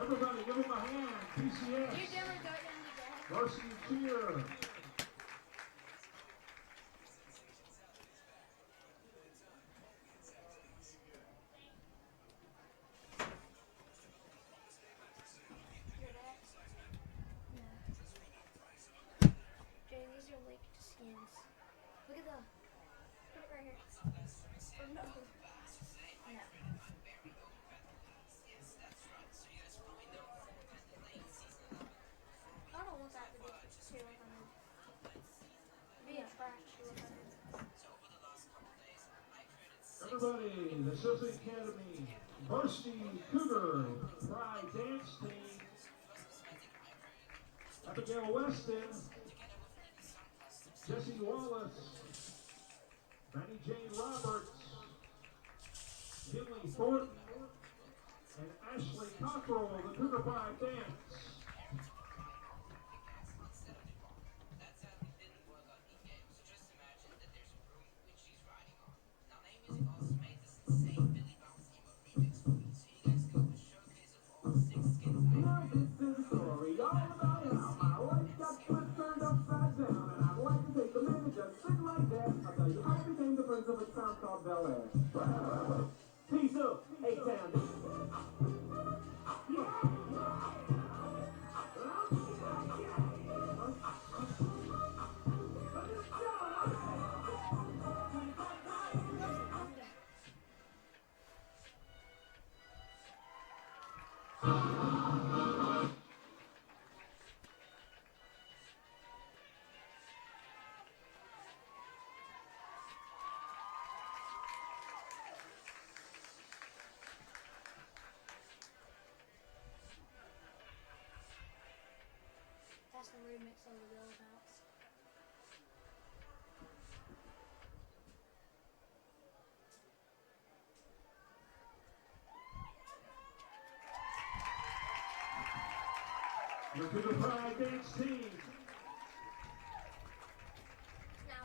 Everybody give them a hand. PCS. Varsity cheer. Jay, these are linked skins. Look at the. Put it right here. Oh, no. No. everybody. The Simpson Academy Varsity Cougar Pride Dance Team. Abigail Weston, Jesse Wallace, Fanny Jane Roberts, Kinley Thornton, and Ashley Cockrell, the Cougar Pride Dance. Now this is a story all about how my life got flipped, turned upside down, and I'd like to take a minute, just sit like that. I'll tell you how I became the prince of a town called Bel Air. Peace up, A-Town. That's the remix of the Bill House. The Cougar Pride Dance Team. No.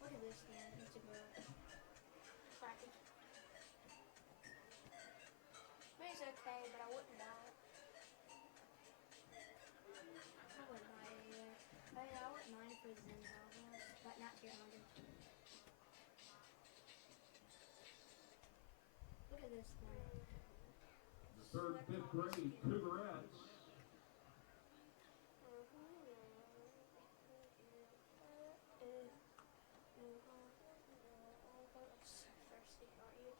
Look at this man, it's a girl. Slacking. I mean, it's okay, but I wouldn't buy it. I wouldn't buy it either. I wouldn't mind for the $10,000, but not tier 100. Look at this thing. The 3rd, 5th grade Cougarettes. Thirsty, aren't you?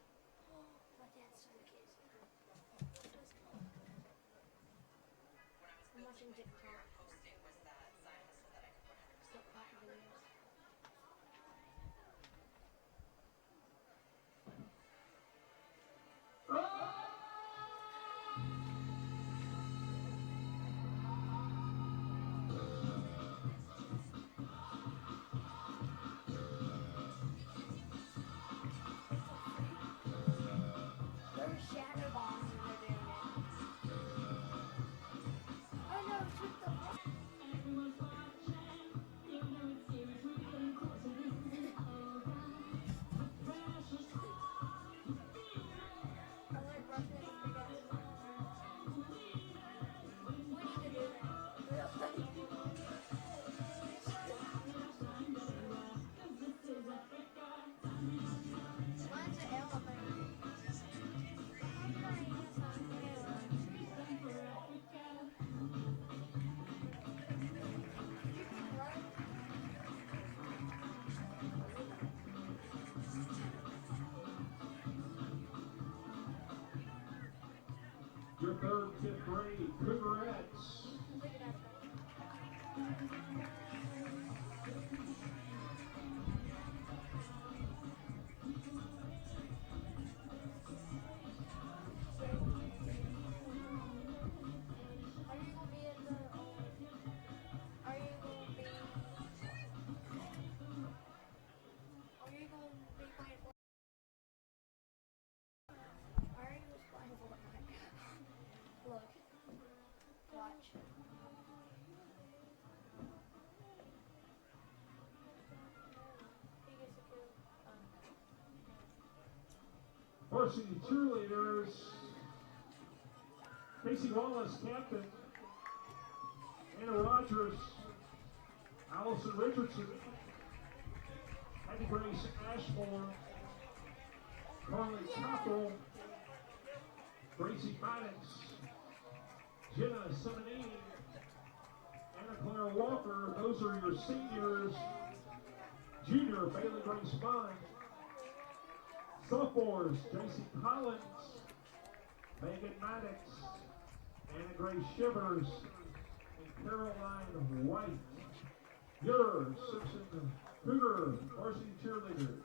My dad's so kids. I'm watching TikTok. TikTok videos. There's shatter bombs when they're doing it. Oh no, it's with the I like brushing it with big ass nails. We need to do that. Really? Mine's an elephant. How did I use an Your 3rd, 5th grade Cougarettes. Are you gonna be at the? Are you gonna be? Are you gonna be playing Fortnite? Are you playing Fortnite? Look, watch. He gets a kill. Varsity cheerleaders. Casey Wallace, captain. Anna Rogers. Allison Richardson. Patty Grace Ashmore. Carly Cockrell. Gracie Maddox. Jenna Simonini. Anna Kyle Walker. Those are your seniors. Junior, Bailey Grace Munn. Sophomores, J.C. Collins, Megan Maddox, Anna Grace Shivers, and Caroline White. Your Simpson Cougar varsity cheerleaders.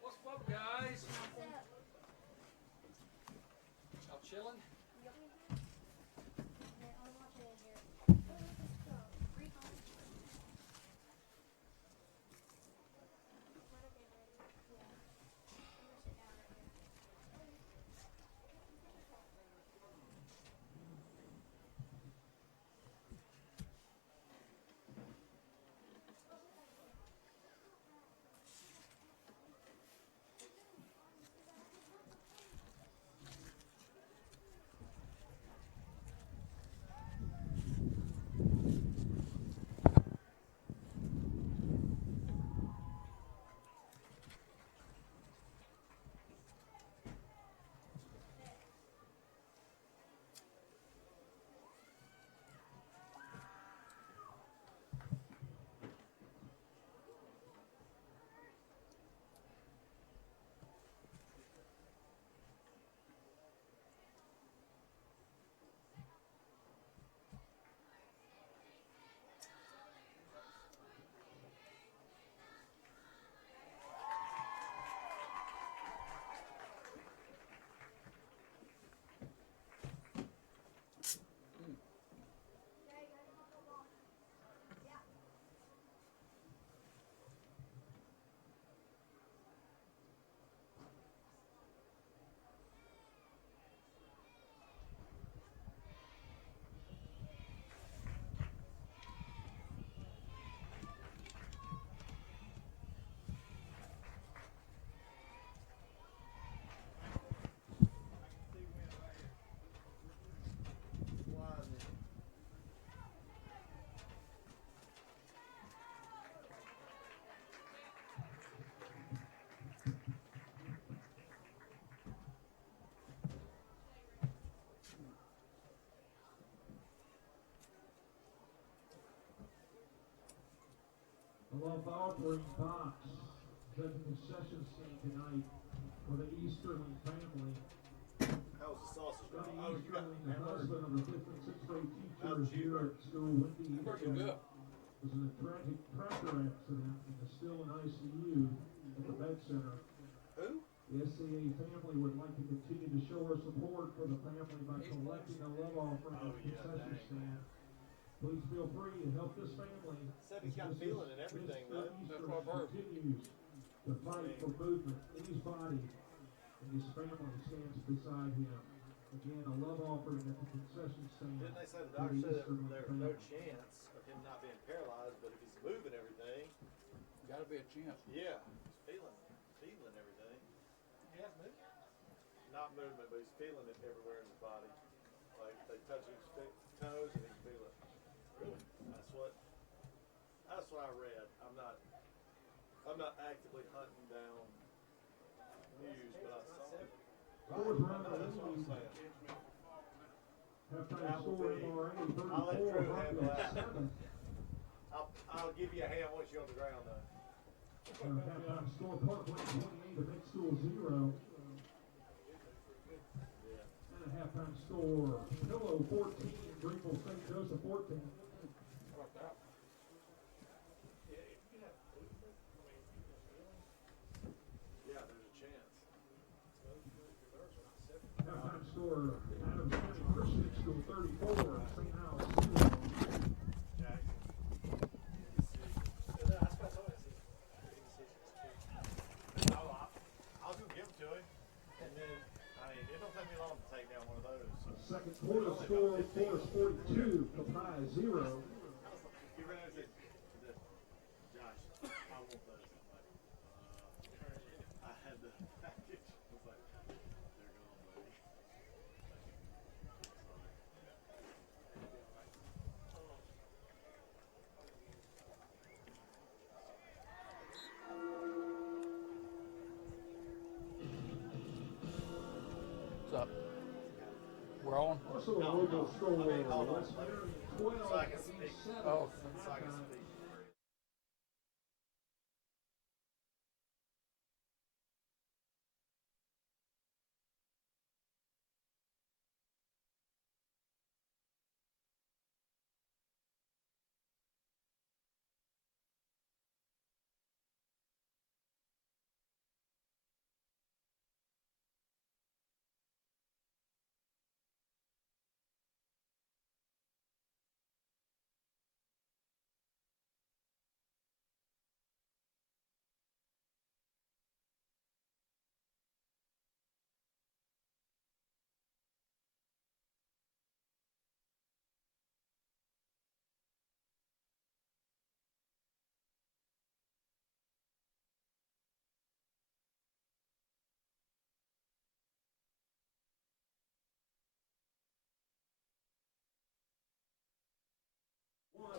What's up, guys? Y'all chilling? The love offering box, judging the session scene tonight for the Easterling family. How was the sausage? Johnny Easterling, the husband of the 5th and 6th grade teachers here at school, Wendy Easterling, was in a tragic tractor accident and is still in ICU at the Vet Center. Who? The SCA family would like to continue to show our support for the family by collecting a love offering at the concession stand. Please feel free to help this family. Said he's got feeling and everything, though. That's what I've heard. Continues to fight for movement in his body, and his family stands beside him. Again, a love offering at the concession stand. Didn't they say the doctor said that there was no chance of him not being paralyzed, but if he's moving everything, Gotta be a chance. yeah, he's feeling everything. He has movement. Not movement, but he's feeling it everywhere in his body. Like they touch his toes and he can feel it. Really? That's what I read. I'm not actively hunting down news, but I saw it. Fourth round of That's what I'm the saying. halftime score MRA I'll let 34, Drew handle that. 7. I'll give you a hand once you're on the ground, though. Halftime score Parkland 28 to Big School 0. And a halftime score Pillow 14, Greenville St. Joseph 14. Yeah, there's a chance. Halftime score Adams County Christian School 34, St. House 0. Jackson. I'll go give them to him, and then it don't take me long to take down one of those. So. Second quarter score Forest 42, Capri 0. He ran out and said, Josh, I want those. I'm like, I had the package. I was like, they're gone, buddy. on? Also a local school. I mean, hold on. West Marion So 12, I can speak. Oh. So I can speak.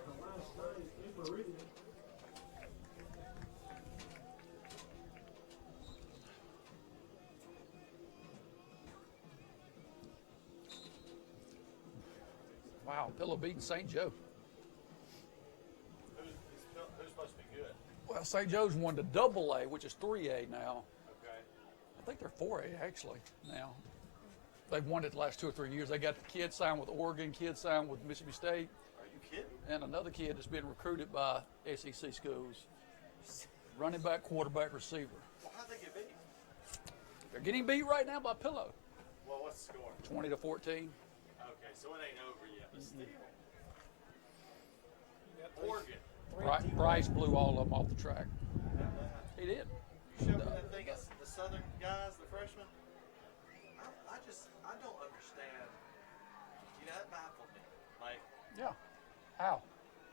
the last night in Meridian. Wow, Pillow beating St. Joe. Who's supposed to be good? Well, St. Joe's won to Double A, which is 3A now. Okay. I think they're 4A actually now. They've won it the last 2 or 3 years. They got the kid signed with Oregon, kid signed with Mississippi State, Are you kidding? and another kid that's been recruited by SEC schools. Running back, quarterback, receiver. Well, how'd they get beat? They're getting beat right now by Pillow, Well, what's the score? 20-14. Okay, so it ain't over yet, but still. Oregon. Bryce blew all of them off the track. He did. You showed me that thing, the Southern guys, the freshmen. I don't understand. You know, that baffled me. Like, Yeah. How?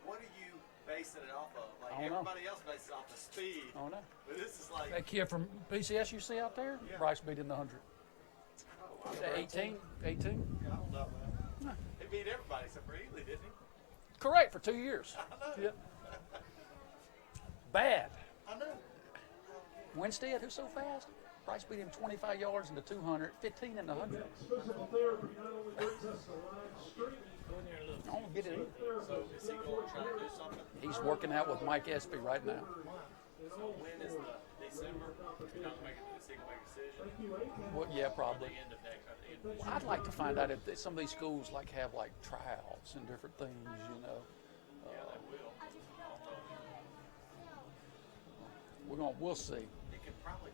what are you basing it off of? Like, I don't know. everybody else bases it off the speed. I don't know. But this is like, That kid from PCS you see out there, Yeah. Bryce beat in the 100. 18? I don't know, man. He beat everybody except for Ely, didn't he? Correct, for 2 years. I know. Yep. Bad. I know. Winstead, who's so fast? Bryce beat him 25 yards in the 200, 15 in the 100. Physical therapy not only brings us to live streaming, I don't get it either. So is he going to try to do something? He's working out with Mike Espy right now. So when is the December? You're not making the single make a decision. Well, yeah, probably. End of next. Well, I'd like to find out if some of these schools like have like tryouts and different things, you know. Yeah, they will. We'll see. He probably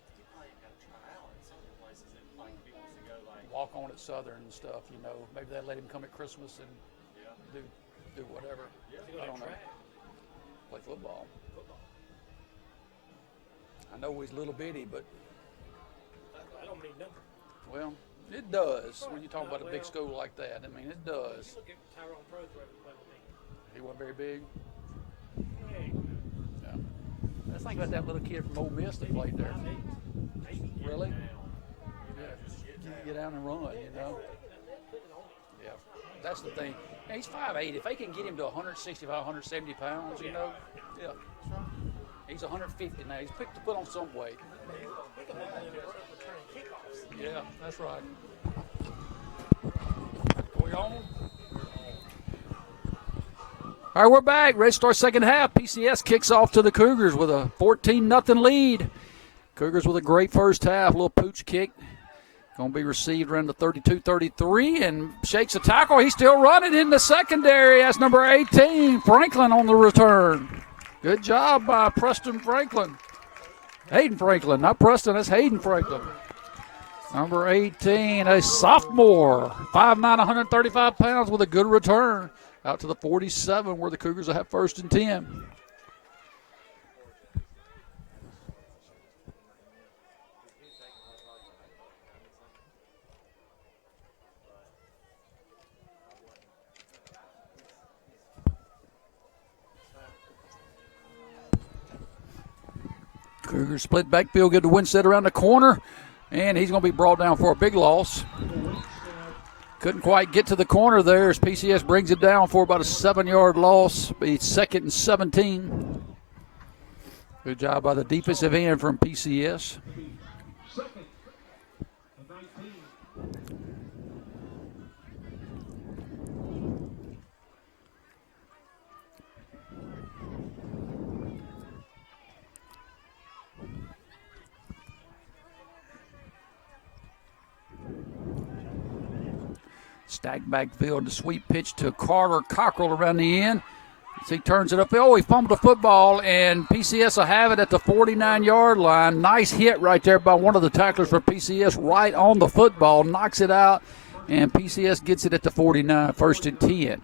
got to try out at some of the places that like if he wants to go like Walk on at Southern and stuff, you know. Maybe they'll let him come at Christmas and do whatever. I don't know. Play football. I know he's little bitty, but I don't mean nothing. well, it does when you talk about a big school like that. I mean, it does. Look at Tyrone Prosper every play with me. He wasn't very big. Hey, Yeah. Let's think about that little kid from Ole Miss that played there. Really? Yeah. Get down and run, you know. Yeah. That's the thing. And he's 5'8". If they can get him to 165, 170 pounds, you know. Yeah. He's 150 now. He's picked to put on some weight. Yeah, that's right. Are we on? All right, we're back. Ready to start second half. PCS kicks off to the Cougars with a 14-0 lead. Cougars with a great first half. A little pooch kick. Going to be received around the 32-33 and shakes a tackle. He's still running in the secondary. That's number 18, Franklin on the return. Good job by Preston Franklin. Hayden Franklin, not Preston. That's Hayden Franklin. Number 18, a sophomore, 5'9", 135 pounds with a good return. Out to the 47 where the Cougars will have first and 10. Cougars split backfield, get the Winstead around the corner, and he's going to be brought down for a big loss. Couldn't quite get to the corner there as PCS brings it down for about a 7-yard loss. Be 2nd and 17. Good job by the defensive end from PCS. Stack backfield, the sweep pitch to Carter Cockrell around the end. As he turns it up. Oh, he fumbled the football, and PCS will have it at the 49-yard line. Nice hit right there by one of the tacklers for PCS right on the football. Knocks it out, and PCS gets it at the 49, 1st and 10.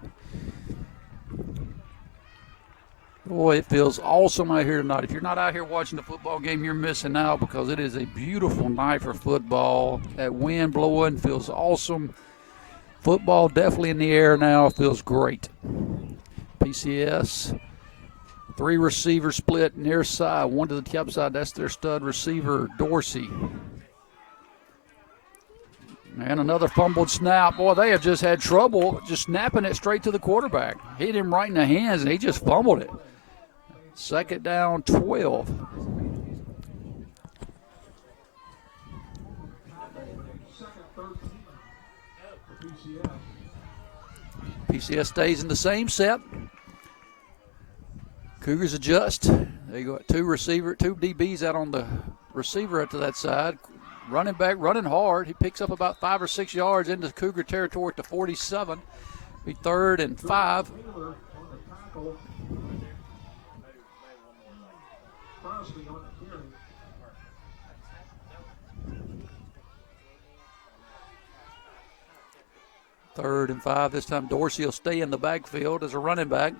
Boy, it feels awesome out here tonight. If you're not out here watching the football game, you're missing out because it is a beautiful night for football. That wind blowing feels awesome. Football definitely in the air now. Feels great. PCS, 3 receivers split near side, 1 to the top side. That's their stud receiver, Dorsey. And another fumbled snap. Boy, they have just had trouble just snapping it straight to the quarterback. Hit him right in the hands, and he just fumbled it. 2nd down, 12. PCS stays in the same set. Cougars adjust. They go 2 DBs out on the receiver out to that side. Running back, running hard. He picks up about 5 or 6 yards into Cougar territory at the 47. Be 3rd and 5. Third and 5. This time Dorsey will stay in the backfield as a running back.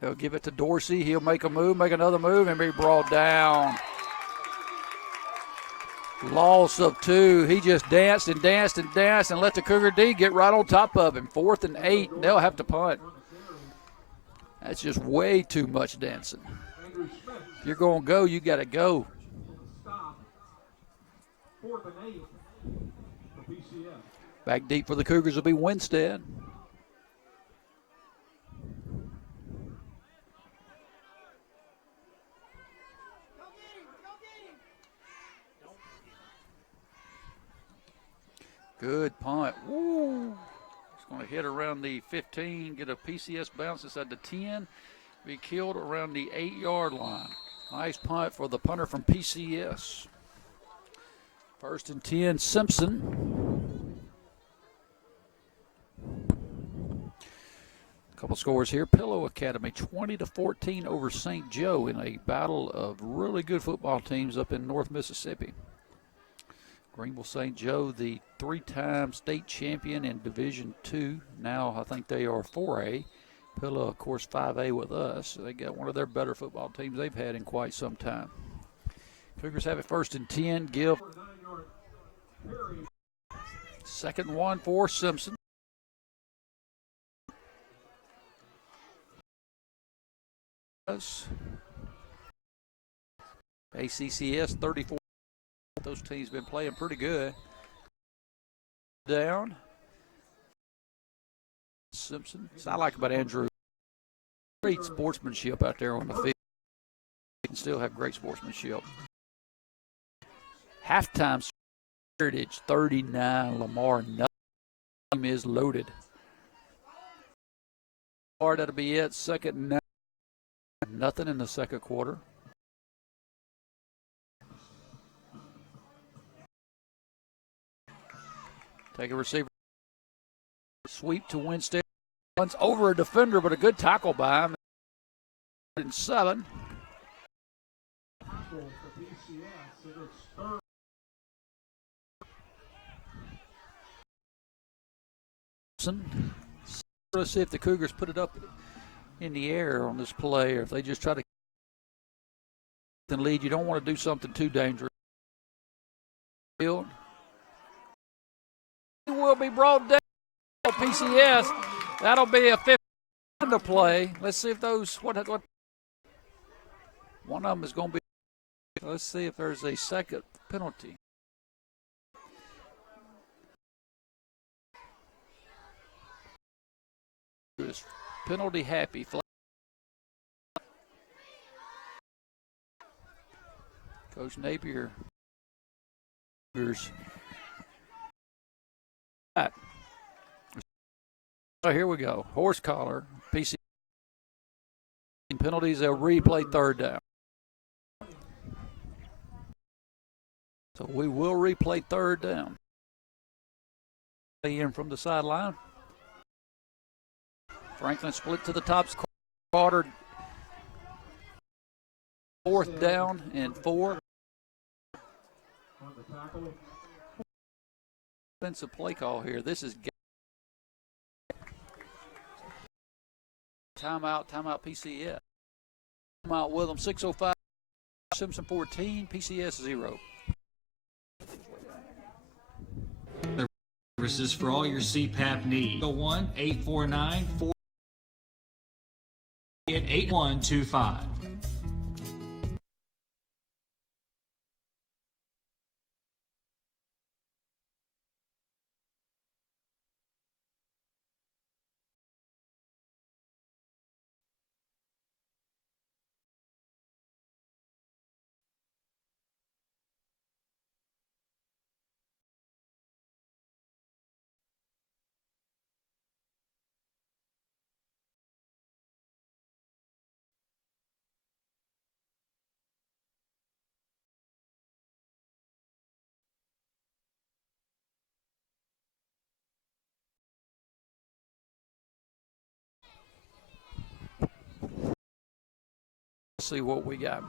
They'll give it to Dorsey. He'll make a move, make another move, and be brought down. Loss of 2. He just danced and danced and danced and let the Cougar D get right on top of him. 4th and 8. They'll have to punt. That's just way too much dancing. If you're going to go, you got to go. 4th and 8 for PCS. Back deep for the Cougars will be Winstead. Good punt. Woo. It's going to hit around the 15, get a PCS bounce inside the 10, be killed around the 8-yard line. Nice punt for the punter from PCS. 1st and 10, Simpson. A couple scores here. Pillow Academy 20-14 over St. Joe in a battle of really good football teams up in North Mississippi. Greenville St. Joe, the 3-time state champion in Division II. Now I think they are 4A. Pillow, of course, 5A with us. So they got one of their better football teams they've had in quite some time. Cougars have it 1st and 10. Give 2nd and 1 for Simpson. ACCS 34. Those teams been playing pretty good. Down. Simpson. So I like about Andrew. Great sportsmanship out there on the field. He can still have great sportsmanship. Halftime Heritage 39. Lamar. Nothing is loaded. That'll be it. 2nd and 9. Nothing in the 2nd quarter. Take a receiver. Sweep to Winstead. Runs over a defender, but a good tackle by him. 3rd and 7. Let's see if the Cougars put it up in the air on this play, or if they just try to lead. You don't want to do something too dangerous. Field. Will be brought down. PCS. That'll be a 5th to play. Let's see if those what one of them is going to be. Let's see if there's a 2nd penalty. Penalty happy. Coach Napier. So here we go. Horse collar. PC penalties. They'll replay 3rd down. So we will replay third down. In from the sideline. Franklin split to the top. Carter. Fourth down and 4. Offensive play call here. This is timeout PCS. Timeout with them. 6:05. Simpson 14. PCS 0. Services for all your CPAP needs. 1-849-481-25. Let's see what we got.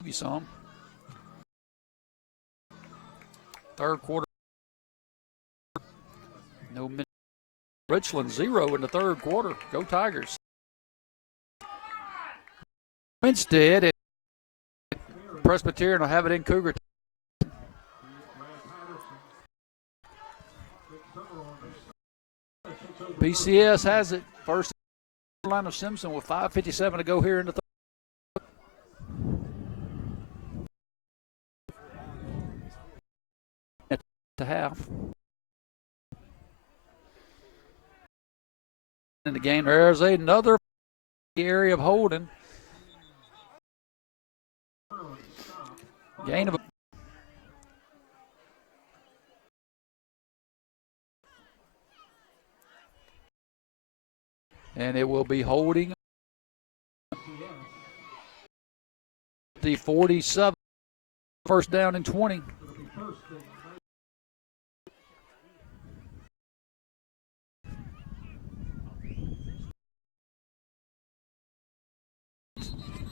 Give you some. Third quarter. No minute. Richland 0 in the third quarter. Go Tigers. Winstead and Presbyterian will have it in Cougar. PCS has it. First line of Simpson with 5:57 to go here in the third. To half. In the game, there's another area of holding. Gain of and it will be holding the 47. First down and 20.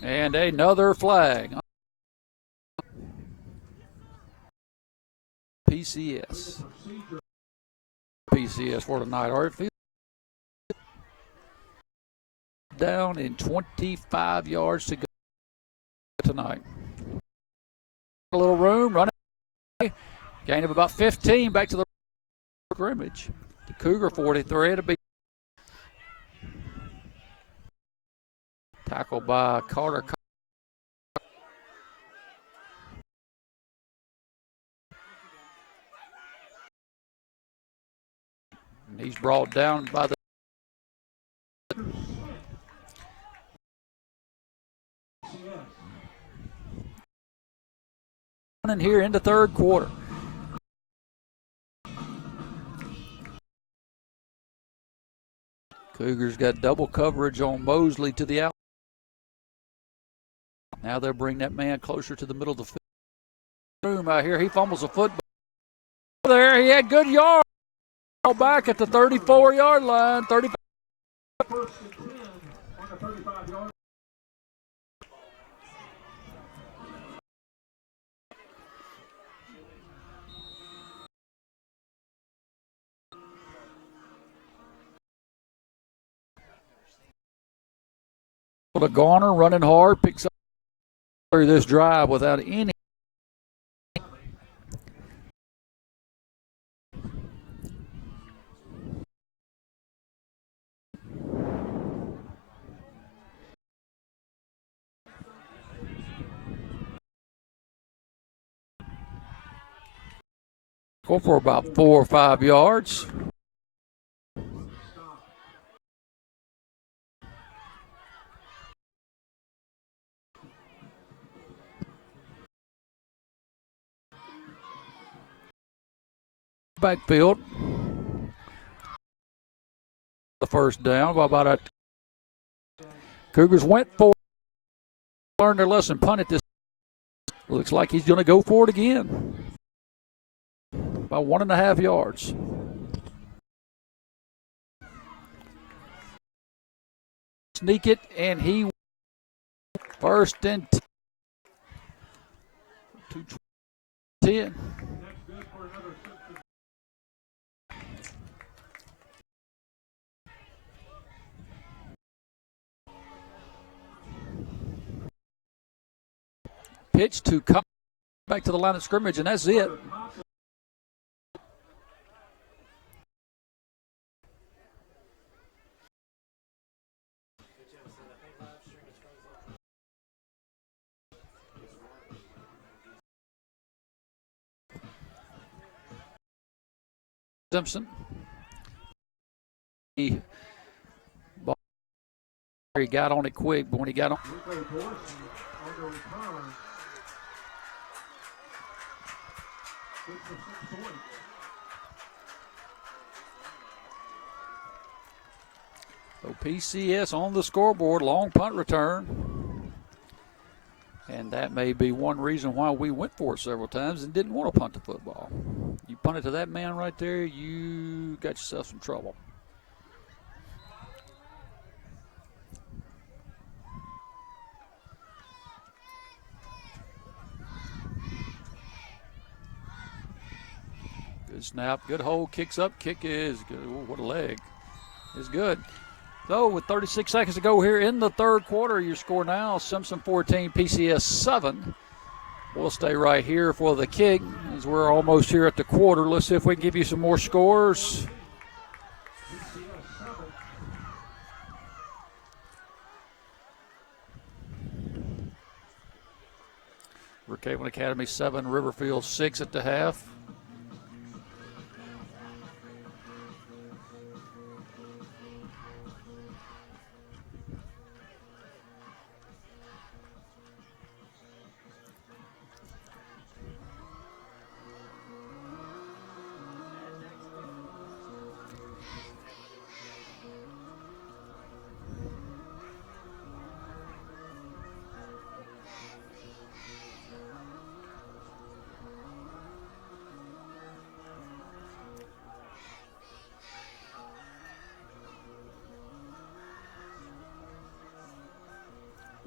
And another flag. PCS. PCS for tonight. Hartfield down in 25 yards to go tonight. A little room, running. Gain of about 15 back to the scrimmage. The Cougar 43 to be tackled by Carter. And he's brought down by the in here in the third quarter. Cougars got double coverage on Mosley to the out. Now they'll bring that man closer to the middle of the field. Room out here. He fumbles a football. There, he had good yard. Back at the 34-yard line. 35. First and 10 on the 35-yard. The Garner running hard, picks up through this drive without any. Go for about 4 or 5 yards. backfield. The first down by about a. Cougars went for it, learned their lesson, punted this. Looks like he's going to go for it again. By 1.5 yards. Sneak it, and he first and 10. Pitch to come back to the line of scrimmage, and that's it. Simpson. He got on it quick, but when he got on. So PCS on the scoreboard, long punt return. And that may be one reason why we went for it several times and didn't want to punt the football. You punt it to that man right there, you got yourself some trouble. Good snap, good hold, kicks up, kick is good. Ooh, what a leg. It's good. So with 36 seconds to go here in the third quarter, your score now, Simpson 14, PCS 7. We'll stay right here for the kick as we're almost here at the quarter. Let's see if we can give you some more scores. Brookhaven Academy 7, Riverfield 6 at the half.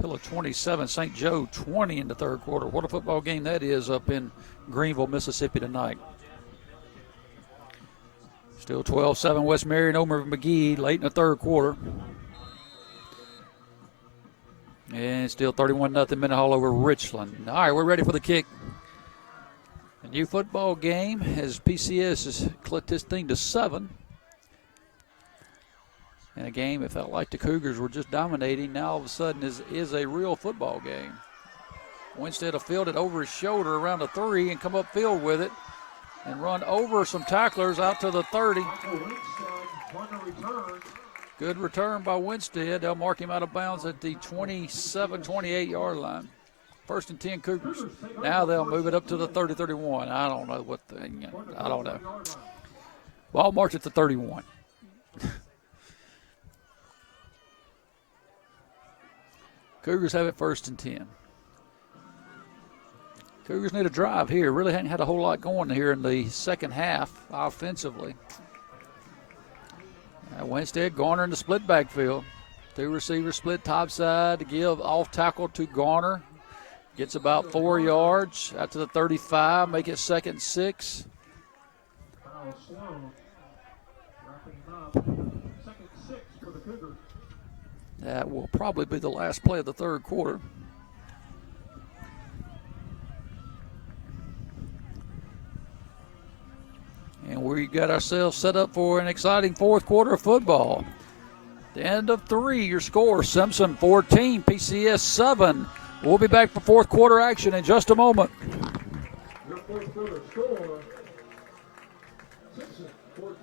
Pillow 27, St. Joe 20 in the third quarter. What a football game that is up in Greenville, Mississippi tonight. Still 12-7 West Marion over McGee late in the third quarter. And still 31-0 Minnehaha over Richland. All right, we're ready for the kick. A new football game as PCS has clipped this thing to 7. In a game, it felt like the Cougars were just dominating. Now all of a sudden is a real football game. Winstead will field it over his shoulder around the 3 and come upfield with it and run over some tacklers out to the 30. Good return by Winstead. They'll mark him out of bounds at the 27, 28-yard line. First and 10 Cougars. Now they'll move it up to the 30-31. I don't know I don't know. Ball marked at the 31. Cougars have it first and 10. Cougars need a drive here. Really hadn't had a whole lot going here in the second half offensively. Winstead, Garner in the split backfield. 2 receivers split topside to give off tackle to Garner. Gets about 4 yards out to the 35, make it 2nd and 6. That will probably be the last play of the third quarter. And we got ourselves set up for an exciting fourth quarter of football. The end of 3, your score, Simpson 14, PCS 7. We'll be back for fourth quarter action in just a moment. Your fourth quarter score, Simpson 14.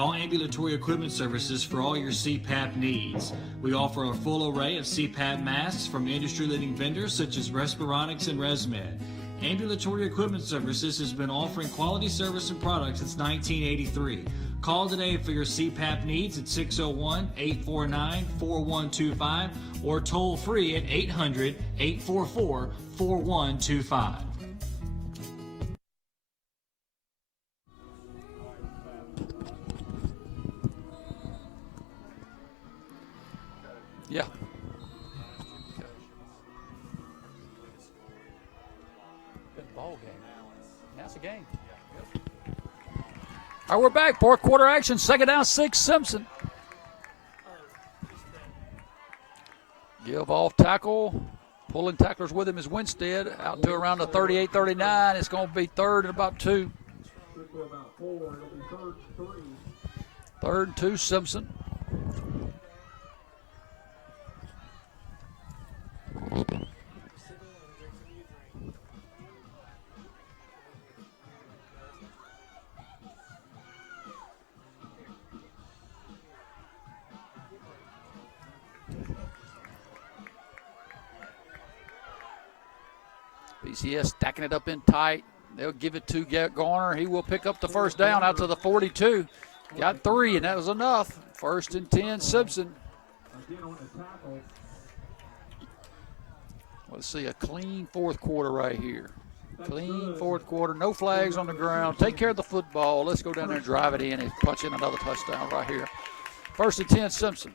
Call Ambulatory Equipment Services for all your CPAP needs. We offer a full array of CPAP masks from industry-leading vendors such as Respironics and ResMed. Ambulatory Equipment Services has been offering quality service and products since 1983. Call today for your CPAP needs at 601-849-4125 or toll free at 800-844-4125. Yeah. Good ball game. Now it's a game. All right, we're back. Fourth quarter action. Second down, 6, Simpson. Give off tackle. Pulling tacklers with him is Winstead. Out to around the 38-39. It's going to be third and about 2. Third and 2, Simpson. PCS stacking it up in tight. They'll give it to Garner. He will pick up the first down out to the 42. Got 3, and that was enough. First and 10, Simpson. Let's see, a clean fourth quarter right here. Clean fourth quarter, no flags on the ground. Take care of the football. Let's go down there and drive it in and punch in another touchdown right here. First and 10, Simpson.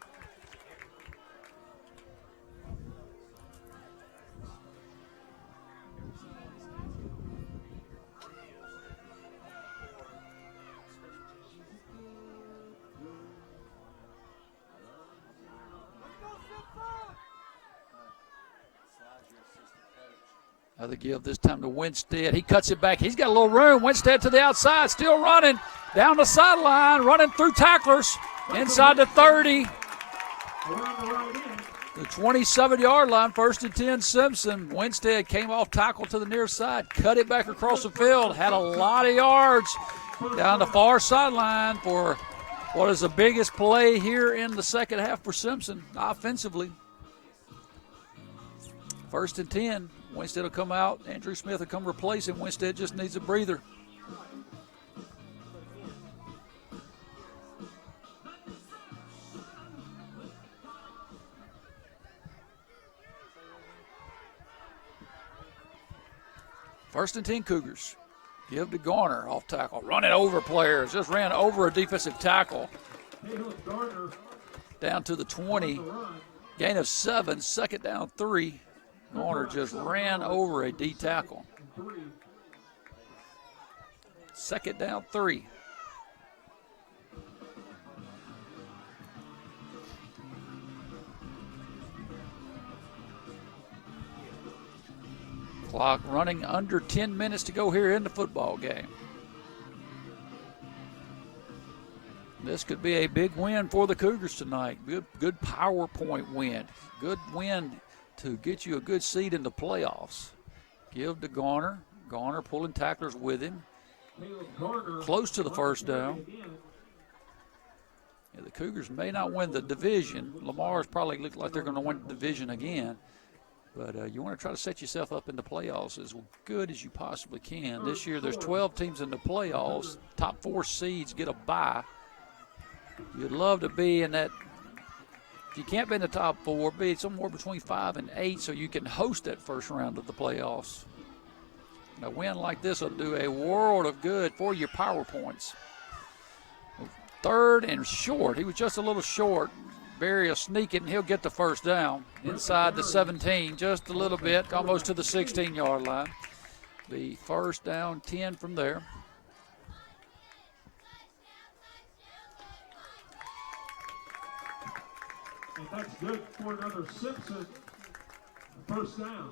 Another give this time to Winstead. He cuts it back. He's got a little room. Winstead to the outside, still running. Down the sideline, running through tacklers. Inside the 30. The 27-yard line, first and 10, Simpson. Winstead came off tackle to the near side, cut it back across the field, had a lot of yards down the far sideline for what is the biggest play here in the second half for Simpson offensively. First and 10. Winstead will come out. Andrew Smith will come replace him. Winstead just needs a breather. First and 10, Cougars. Give to Garner off tackle. Running over players. Just ran over a defensive tackle. Down to the 20. Gain of 7. Second down 3. Garner just ran over a D tackle. Second down 3. Clock running under 10 minutes to go here in the football game. This could be a big win for the Cougars tonight. Good PowerPoint win. Good win to get you a good seed in the playoffs. Give to Garner. Garner pulling tacklers with him. Close to the first down. Yeah, the Cougars may not win the division. Lamar's probably look like they're going to win the division again. But you want to try to set yourself up in the playoffs as good as you possibly can. This year there's 12 teams in the playoffs. Top 4 seeds get a bye. You'd love to be in that. If you can't be in the top 4, be somewhere between 5 and 8 so you can host that first round of the playoffs. A win like this will do a world of good for your PowerPoints. Third and short. He was just a little short. Barry will sneak it, and he'll get the first down inside the 17, just a little bit, almost to the 16-yard line. The first down, 10 from there. And that's good for another Simpson first down.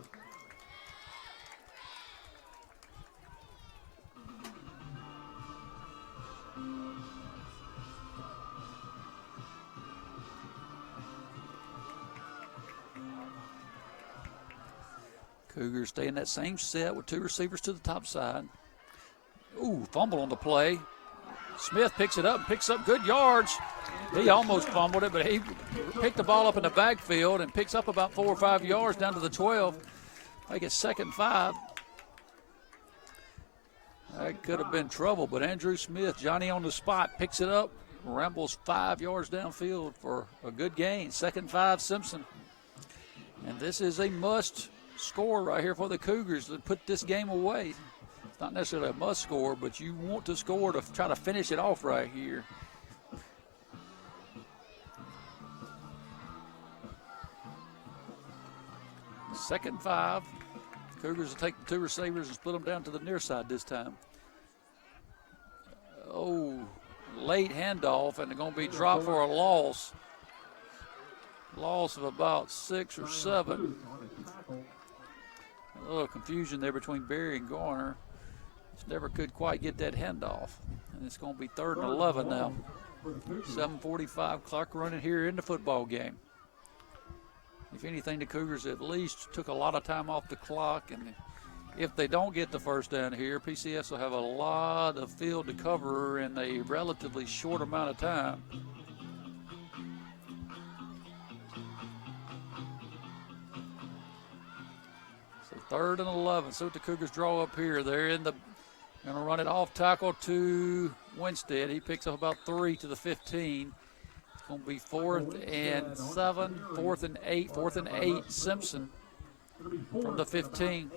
Cougars stay in that same set with 2 receivers to the top side. Ooh, fumble on the play. Smith picks it up and picks up good yards. He almost fumbled it, but he picked the ball up in the backfield and picks up about 4 or 5 yards down to the 12. Make it 2nd and 5. That could have been trouble, but Andrew Smith, Johnny on the spot, picks it up, rambles 5 yards downfield for a good gain. 2nd and 5, Simpson. And this is a must score right here for the Cougars to put this game away. It's not necessarily a must score, but you want to score to try to finish it off right here. Second and 5. Cougars will take the 2 receivers and split them down to the near side this time. Oh, late handoff, and they're going to be dropped for a loss. Loss of about 6 or 7. A little confusion there between Berry and Garner. Just never could quite get that handoff. And it's going to be 3rd and 11 now. 7:45 clock running here in the football game. If anything, the Cougars at least took a lot of time off the clock, and if they don't get the first down here, PCS will have a lot of field to cover in a relatively short amount of time. So 3rd and 11. See what the Cougars draw up here. They're in the going to run it off tackle to Winstead. He picks up about 3 to the 15. It's going to be 4th and 7, 4th and 8, 4th and 8. Simpson from the 15.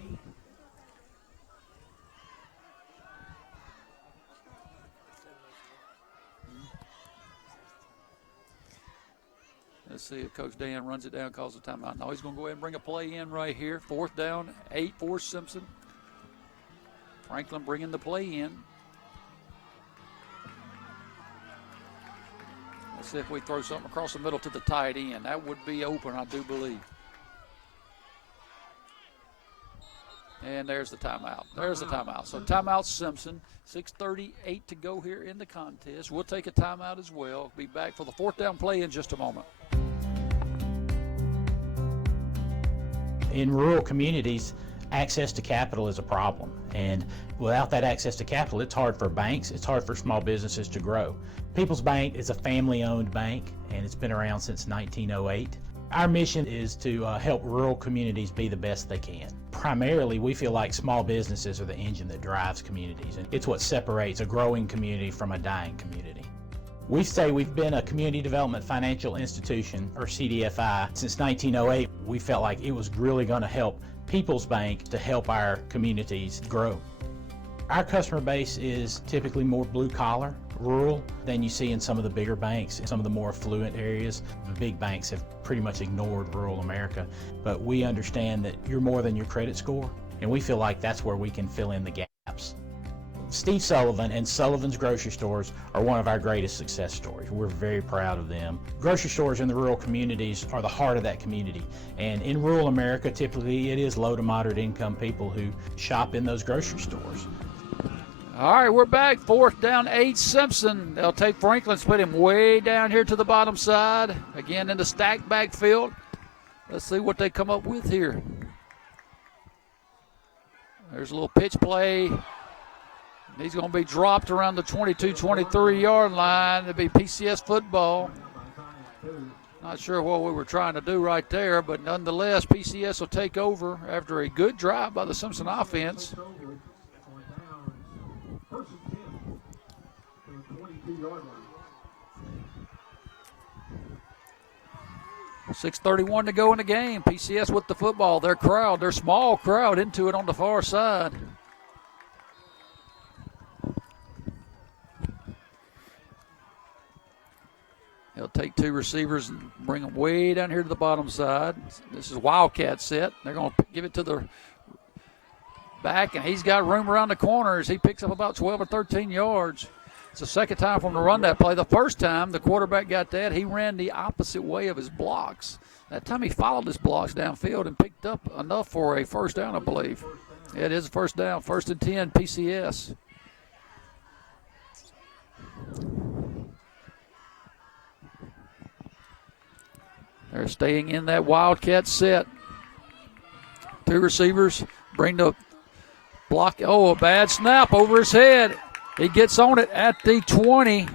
Let's see if Coach Dan runs it down, calls a timeout. No, he's going to go ahead and bring a play in right here. 4th down, 8 for Simpson. Franklin bringing the play in. Let's see if we throw something across the middle to the tight end. That would be open, I do believe. And there's the timeout. There's the timeout. So timeout Simpson. 6:38 to go here in the contest. We'll take a timeout as well. Be back for the 4th down play in just a moment. In rural communities, access to capital is a problem. And without that access to capital, it's hard for banks, it's hard for small businesses to grow. People's Bank is a family-owned bank, and it's been around since 1908. Our mission is to help rural communities be the best they can. Primarily, we feel like small businesses are the engine that drives communities, and it's what separates a growing community from a dying community. We say we've been a Community Development Financial Institution, or CDFI, since 1908. We felt like it was really going to help People's Bank to help our communities grow. Our customer base is typically more blue-collar, rural, than you see in some of the bigger banks. In some of the more affluent areas, the big banks have pretty much ignored rural America. But we understand that you're more than your credit score, and we feel like that's where we can fill in the gaps. Steve Sullivan and Sullivan's Grocery Stores are one of our greatest success stories. We're very proud of them. Grocery stores in the rural communities are the heart of that community. And in rural America, typically it is low to moderate income people who shop in those grocery stores. All right, we're back. 4th down, 8, Simpson. They'll take Franklin, split him way down here to the bottom side. Again in the stacked backfield. Let's see what they come up with here. There's a little pitch play. He's going to be dropped around the 22-23-yard line. It'll be PCS football. Not sure what we were trying to do right there, but nonetheless, PCS will take over after a good drive by the Simpson offense. 6:31 to go in the game. PCS with the football. Their crowd, their small crowd into it on the far side. He'll take 2 receivers and bring them way down here to the bottom side. This is Wildcat set. They're going to give it to the back, and he's got room around the corners. He picks up about 12 or 13 yards. It's the second time for him to run that play. The first time the quarterback got that, he ran the opposite way of his blocks. That time he followed his blocks downfield and picked up enough for a first down, I believe. Yeah, it is a first down, 1st and 10, PCS. They're staying in that Wildcat set. 2 receivers bring the block. Oh, a bad snap over his head. He gets on it at the 20.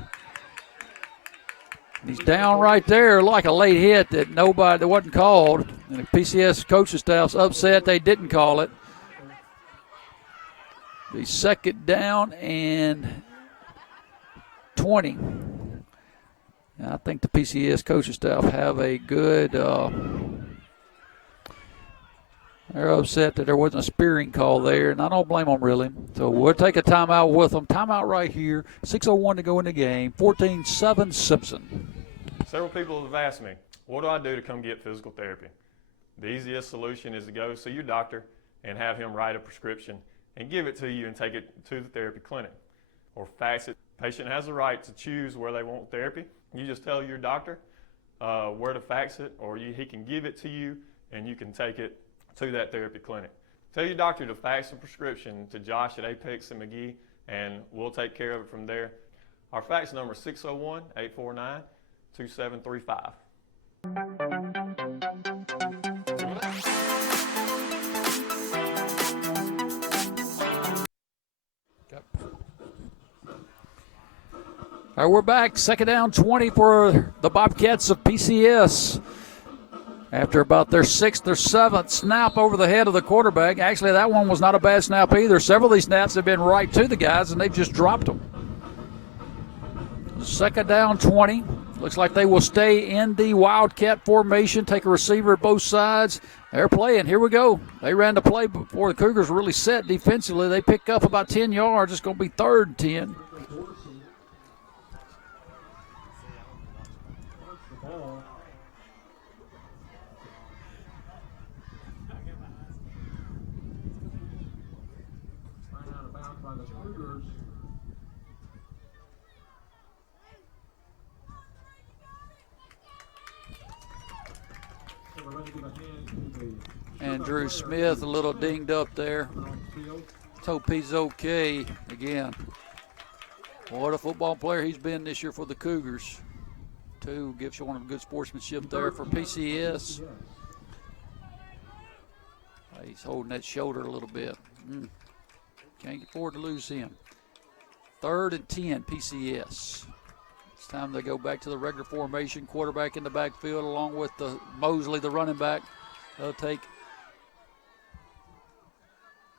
He's down right there like a late hit that wasn't called. And the PCS coaching staff's upset they didn't call it. The second down and 20. And I think the PCS coaching staff have a good they're upset that there wasn't a spearing call there, and I don't blame them really. So we'll take a timeout with them. Timeout right here. 6:01 to go in the game. 14-7 Simpson. Several people have asked me, what do I do to come get physical therapy? The easiest solution is to go see your doctor and have him write a prescription and give it to you and take it to the therapy clinic or fax it. The patient has the right to choose where they want therapy. You just tell your doctor where to fax it, or he can give it to you and you can take it to that therapy clinic. Tell your doctor to fax a prescription to Josh at Apex and McGee, and we'll take care of it from there. Our fax number is 601-849-2735. All right, we're back. Second down, 20 for the Bobcats of PCS. After about their 6th or 7th snap over the head of the quarterback. Actually, that one was not a bad snap either. Several of these snaps have been right to the guys, and they've just dropped them. Second down, 20. Looks like they will stay in the Wildcat formation, take a receiver at both sides. They're playing. Here we go. They ran the play before the Cougars really set defensively. They pick up about 10 yards. It's going to be 3rd and 10. Andrew Smith a little dinged up there. Hope he's okay again. What a football player he's been this year for the Cougars. Two, gives showing him good sportsmanship there for PCS. He's holding that shoulder a little bit. Can't afford to lose him. 3rd and 10, PCS. It's time to go back to the regular formation. Quarterback in the backfield along with the Mosley, the running back. They'll take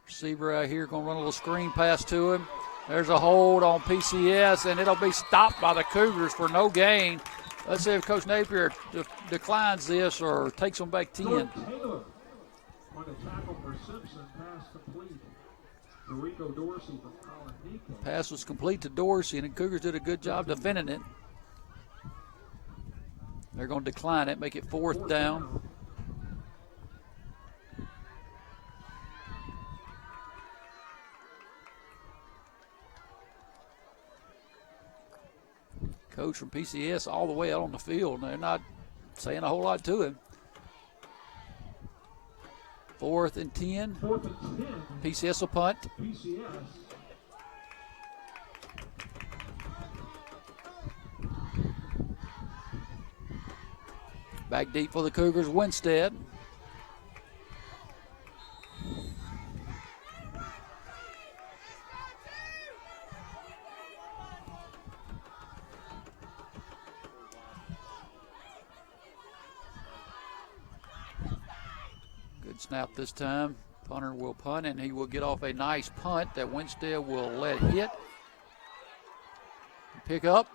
receiver out here, going to run a little screen pass to him. There's a hold on PCS, and it'll be stopped by the Cougars for no gain. Let's see if Coach Napier declines this or takes them back 10. Taylor on the tackle for Simpson, pass complete to Rico Dorsey from Colin Deacon. Pass was complete to Dorsey, and the Cougars did a good job defending it. They're going to decline it, make it 4th down. Coach from PCS all the way out on the field. They're not saying a whole lot to him. 4th and 10. 4th and 10. PCS will punt. PCS. Back deep for the Cougars, Winstead. Good snap this time. Punter will punt, and he will get off a nice punt that Winstead will let hit. Pick up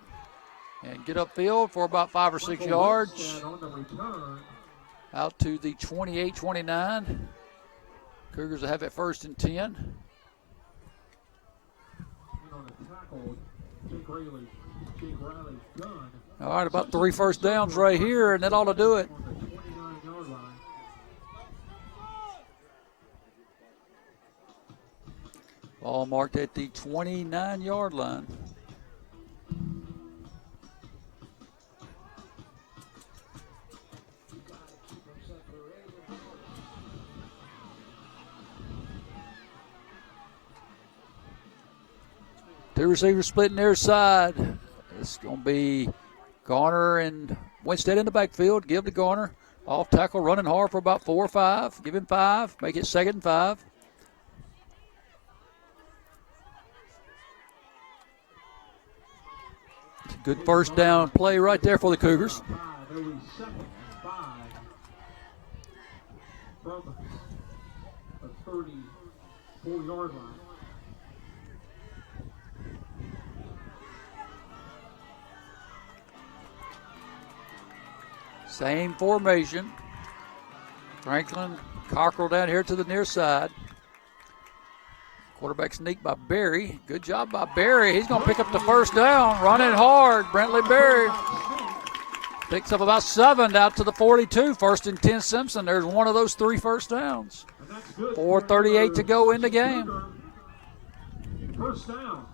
and get upfield for about 5 or 6 yards. Out to the 28-29. Cougars will have it 1st and 10. All right, about 3 first downs right here, and that ought to do it. Ball marked at the 29-yard line. Two receivers splitting their side. It's going to be Garner and Winstead in the backfield. Give to Garner. Off tackle, running hard for about 4 or 5. Give him 5. Make it 2nd and 5. Good first down play right there for the Cougars. Early second and 5 from the 34-yard line. Same formation. Franklin, Cockrell down here to the near side. Quarterback sneak by Berry. Good job by Berry. He's going to pick up the first down. Running hard, Brentley Berry. Picks up about 7 out to the 42. First and 10 Simpson. There's one of those 3 first downs. 4:38 to go in the game. First down.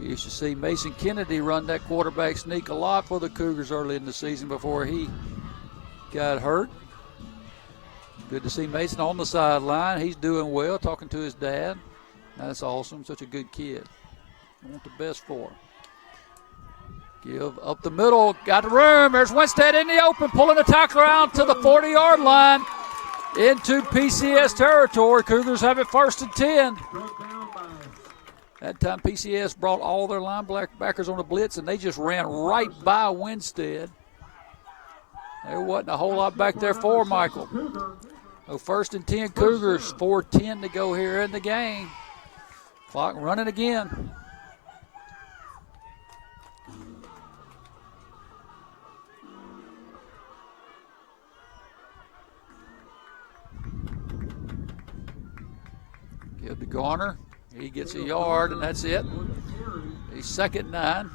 We used to see Mason Kennedy run that quarterback sneak a lot for the Cougars early in the season before he got hurt. Good to see Mason on the sideline. He's doing well, talking to his dad. That's awesome. Such a good kid. I want the best for him. Give up the middle. Got the room. There's Winstead in the open, pulling the tackler out to the 40-yard line into PCS territory. Cougars have it first and 10. That time PCS brought all their linebackers on a blitz, and they just ran right by Winstead. There wasn't a whole lot back there for Michael. So first and 10 Cougars, 4:10 to go here in the game. Clock running again. Give to Garner. He gets a yard, and that's it. He's second 9.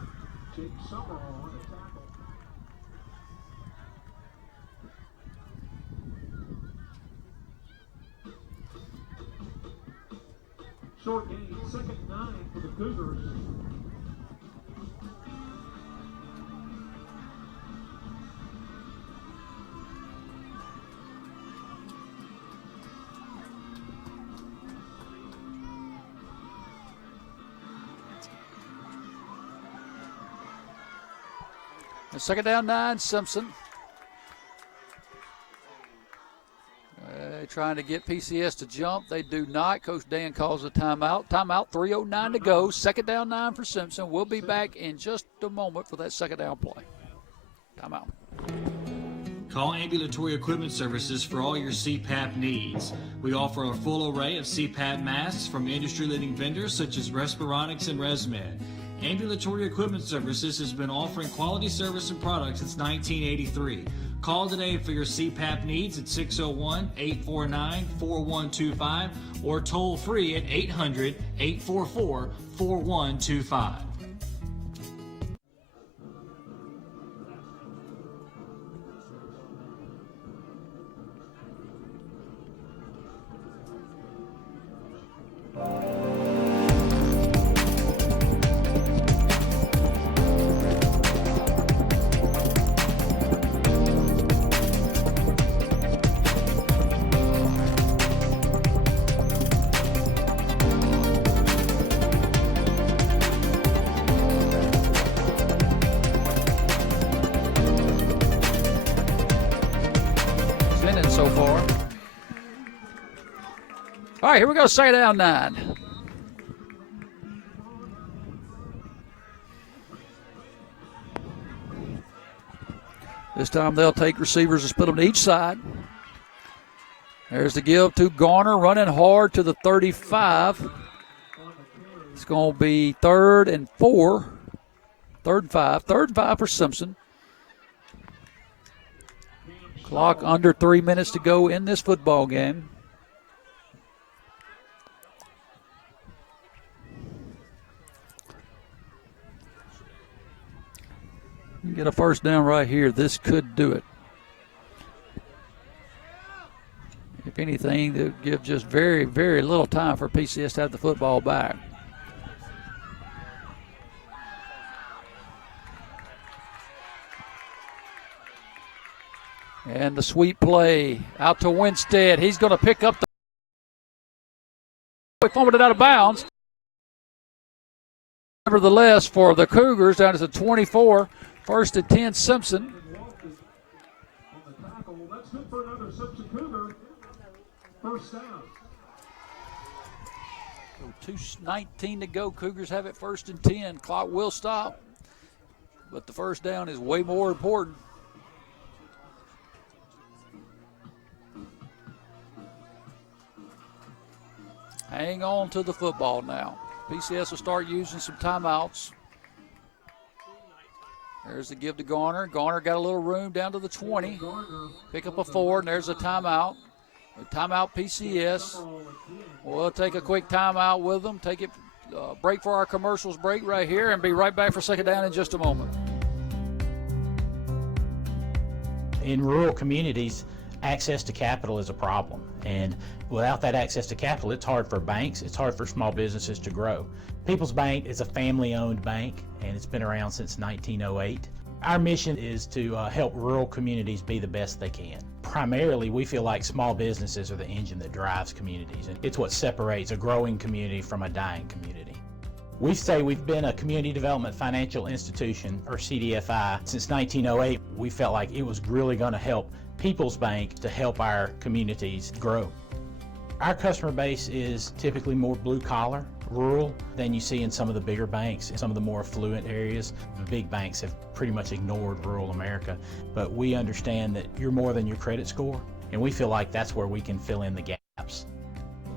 Short gain, second 9 for the Cougars. Second down 9, Simpson. Trying to get PCS to jump. They do not. Coach Dan calls a timeout. Timeout, 3:09 to go. Second down 9 for Simpson. We'll be back in just a moment for that second down play. Timeout. Call Ambulatory Equipment Services for all your CPAP needs. We offer a full array of CPAP masks from industry-leading vendors such as Respironics and ResMed. Ambulatory Equipment Services has been offering quality service and products since 1983. Call today for your CPAP needs at 601-849-4125 or toll free at 800-844-4125. So far. All right, here we go. Second down 9. This time they'll take receivers and split them to each side. There's the give to Garner, running hard to the 35. It's going to be 3rd and 4. 3rd and 5. 3rd and 5 for Simpson. Clock under 3 minutes to go in this football game. Get a first down right here. This could do it. If anything, they'll give just very, very little time for PCS to have the football back. And the sweep play out to Winstead. He's going to pick up the. He fumbled it out of bounds. Nevertheless, for the Cougars, down to the 24, 1st and 10, Simpson. That's good for another Simpson Cougar. First down. 2:19 to go. Cougars have it 1st and 10. Clock will stop, but the first down is way more important. Hang on to the football now. PCS will start using some timeouts. There's the give to Garner. Garner got a little room down to the 20. Pick up a 4, and there's a timeout. A timeout PCS. We'll take a quick timeout with them. Take it, break for our commercials break right here, and be right back for second down in just a moment. In rural communities, access to capital is a problem. And without that access to capital, it's hard for banks, it's hard for small businesses to grow. People's Bank is a family-owned bank, and it's been around since 1908. Our mission is to help rural communities be the best they can. Primarily, we feel like small businesses are the engine that drives communities, and it's what separates a growing community from a dying community. We say we've been a Community Development Financial Institution, or CDFI, since 1908. We felt like it was really going to help People's Bank to help our communities grow. Our customer base is typically more blue-collar, rural, than you see in some of the bigger banks. In some of the more affluent areas, the big banks have pretty much ignored rural America. But we understand that you're more than your credit score, and we feel like that's where we can fill in the gaps.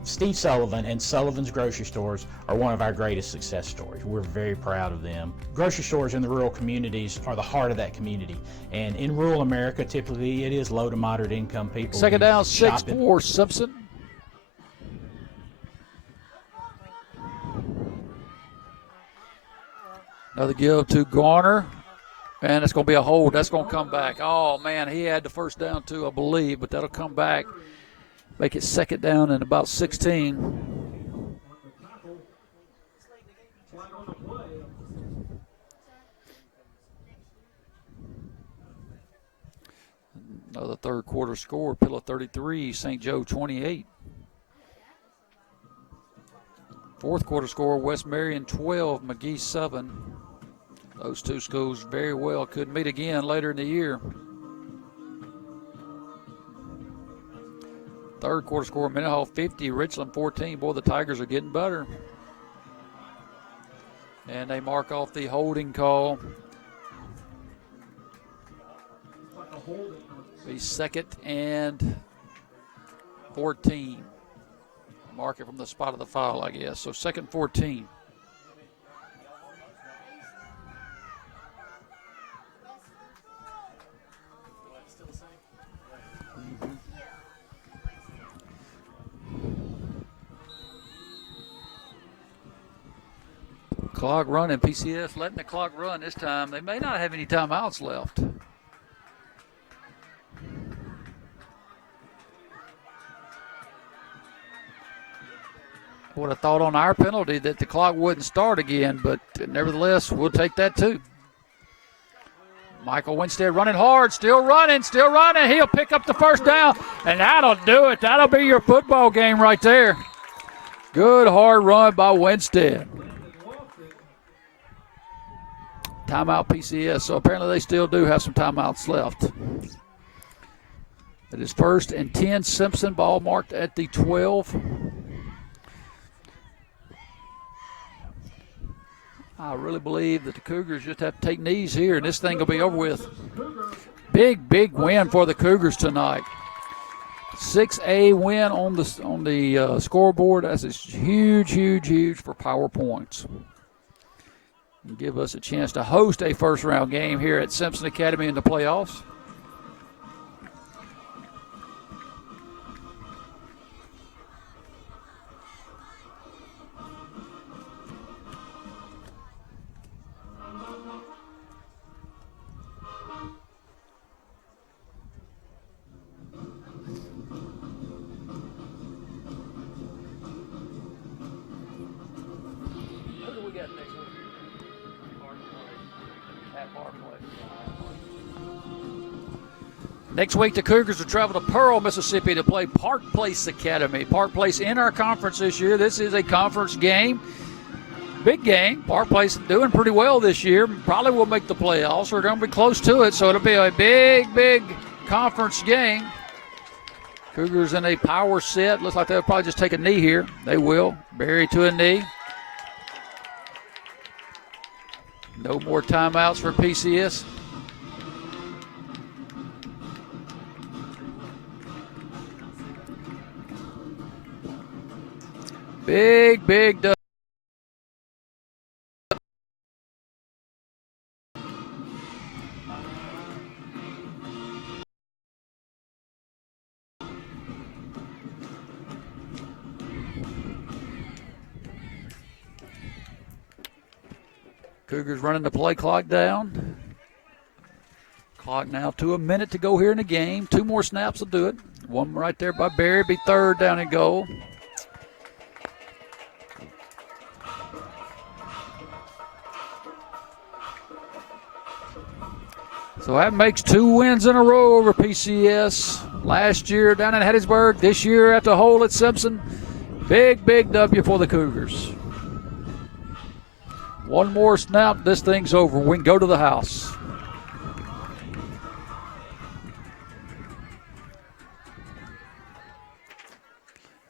Steve Sullivan and Sullivan's Grocery Stores are one of our greatest success stories. We're very proud of them. Grocery stores in the rural communities are the heart of that community. And in rural America, typically it is low to moderate income people. Second down, 6 for Simpson. Another give to Garner. And it's going to be a hold. That's going to come back. Oh, man, he had the first down too, I believe, but that'll come back. Make it second down and about 16. Another third quarter score, Pillow 33, St. Joe 28. Fourth quarter score, West Marion 12, McGee 7. Those two schools very well could meet again later in the year. Third quarter score, Minnehaha 50, Richland 14. Boy, the Tigers are getting better. And they mark off the holding call. Be second and 14. Mark it from the spot of the foul, I guess. So second 14. Clock running. PCS letting the clock run this time. They may not have any timeouts left. I would have thought on our penalty that the clock wouldn't start again, but nevertheless, we'll take that too. Michael Winstead running hard, still running. He'll pick up the first down, and that'll do it. That'll be your football game right there. Good hard run by Winstead. Timeout PCS, so apparently they still do have some timeouts left. It is 1st and 10, Simpson, ball marked at the 12. I really believe that the Cougars just have to take knees here, and this thing will be over with. Big win for the Cougars tonight. 6A win on the scoreboard. That's huge for Power Points. And give us a chance to host a first-round game here at Simpson Academy in the playoffs. Next week, the Cougars will travel to Pearl, Mississippi to play Park Place Academy. Park Place in our conference this year. This is a conference game. Big game. Park Place doing pretty well this year. Probably will make the playoffs. We're going to be close to it, so it'll be a big conference game. Cougars in a power set. Looks like they'll probably just take a knee here. They will. Berry to a knee. No more timeouts for PCS. Big dub. Cougars running the play clock down. Clock now to a minute to go here in the game. 2 more snaps will do it. One right there by Berry, be third down and goal. So that makes 2 wins in a row over PCS. Last year down in Hattiesburg, this year at the hole at Simpson. Big W for the Cougars. One more snap, this thing's over. We can go to the house.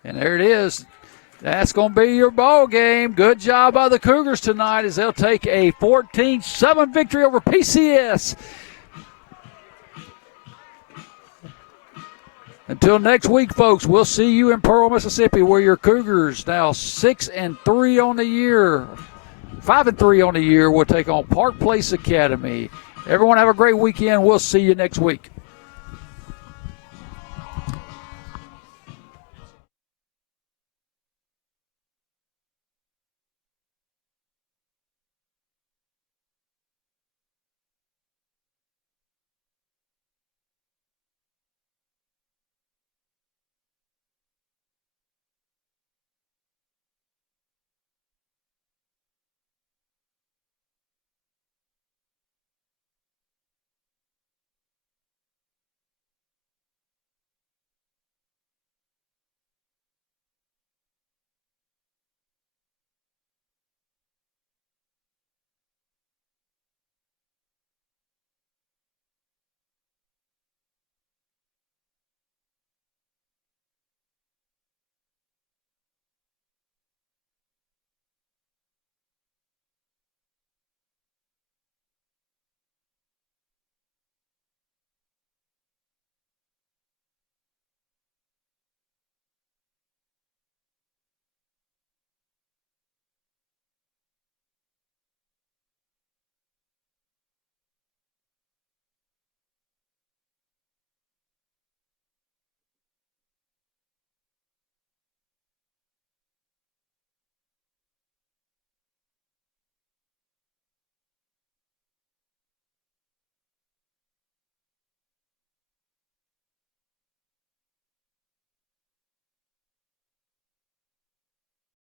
And there it is. That's going to be your ball game. Good job by the Cougars tonight as they'll take a 14-7 victory over PCS. Until next week, folks, we'll see you in Pearl, Mississippi, where your Cougars now 6-3 on the year. 5-3 on the year will take on Park Place Academy. Everyone have a great weekend. We'll see you next week.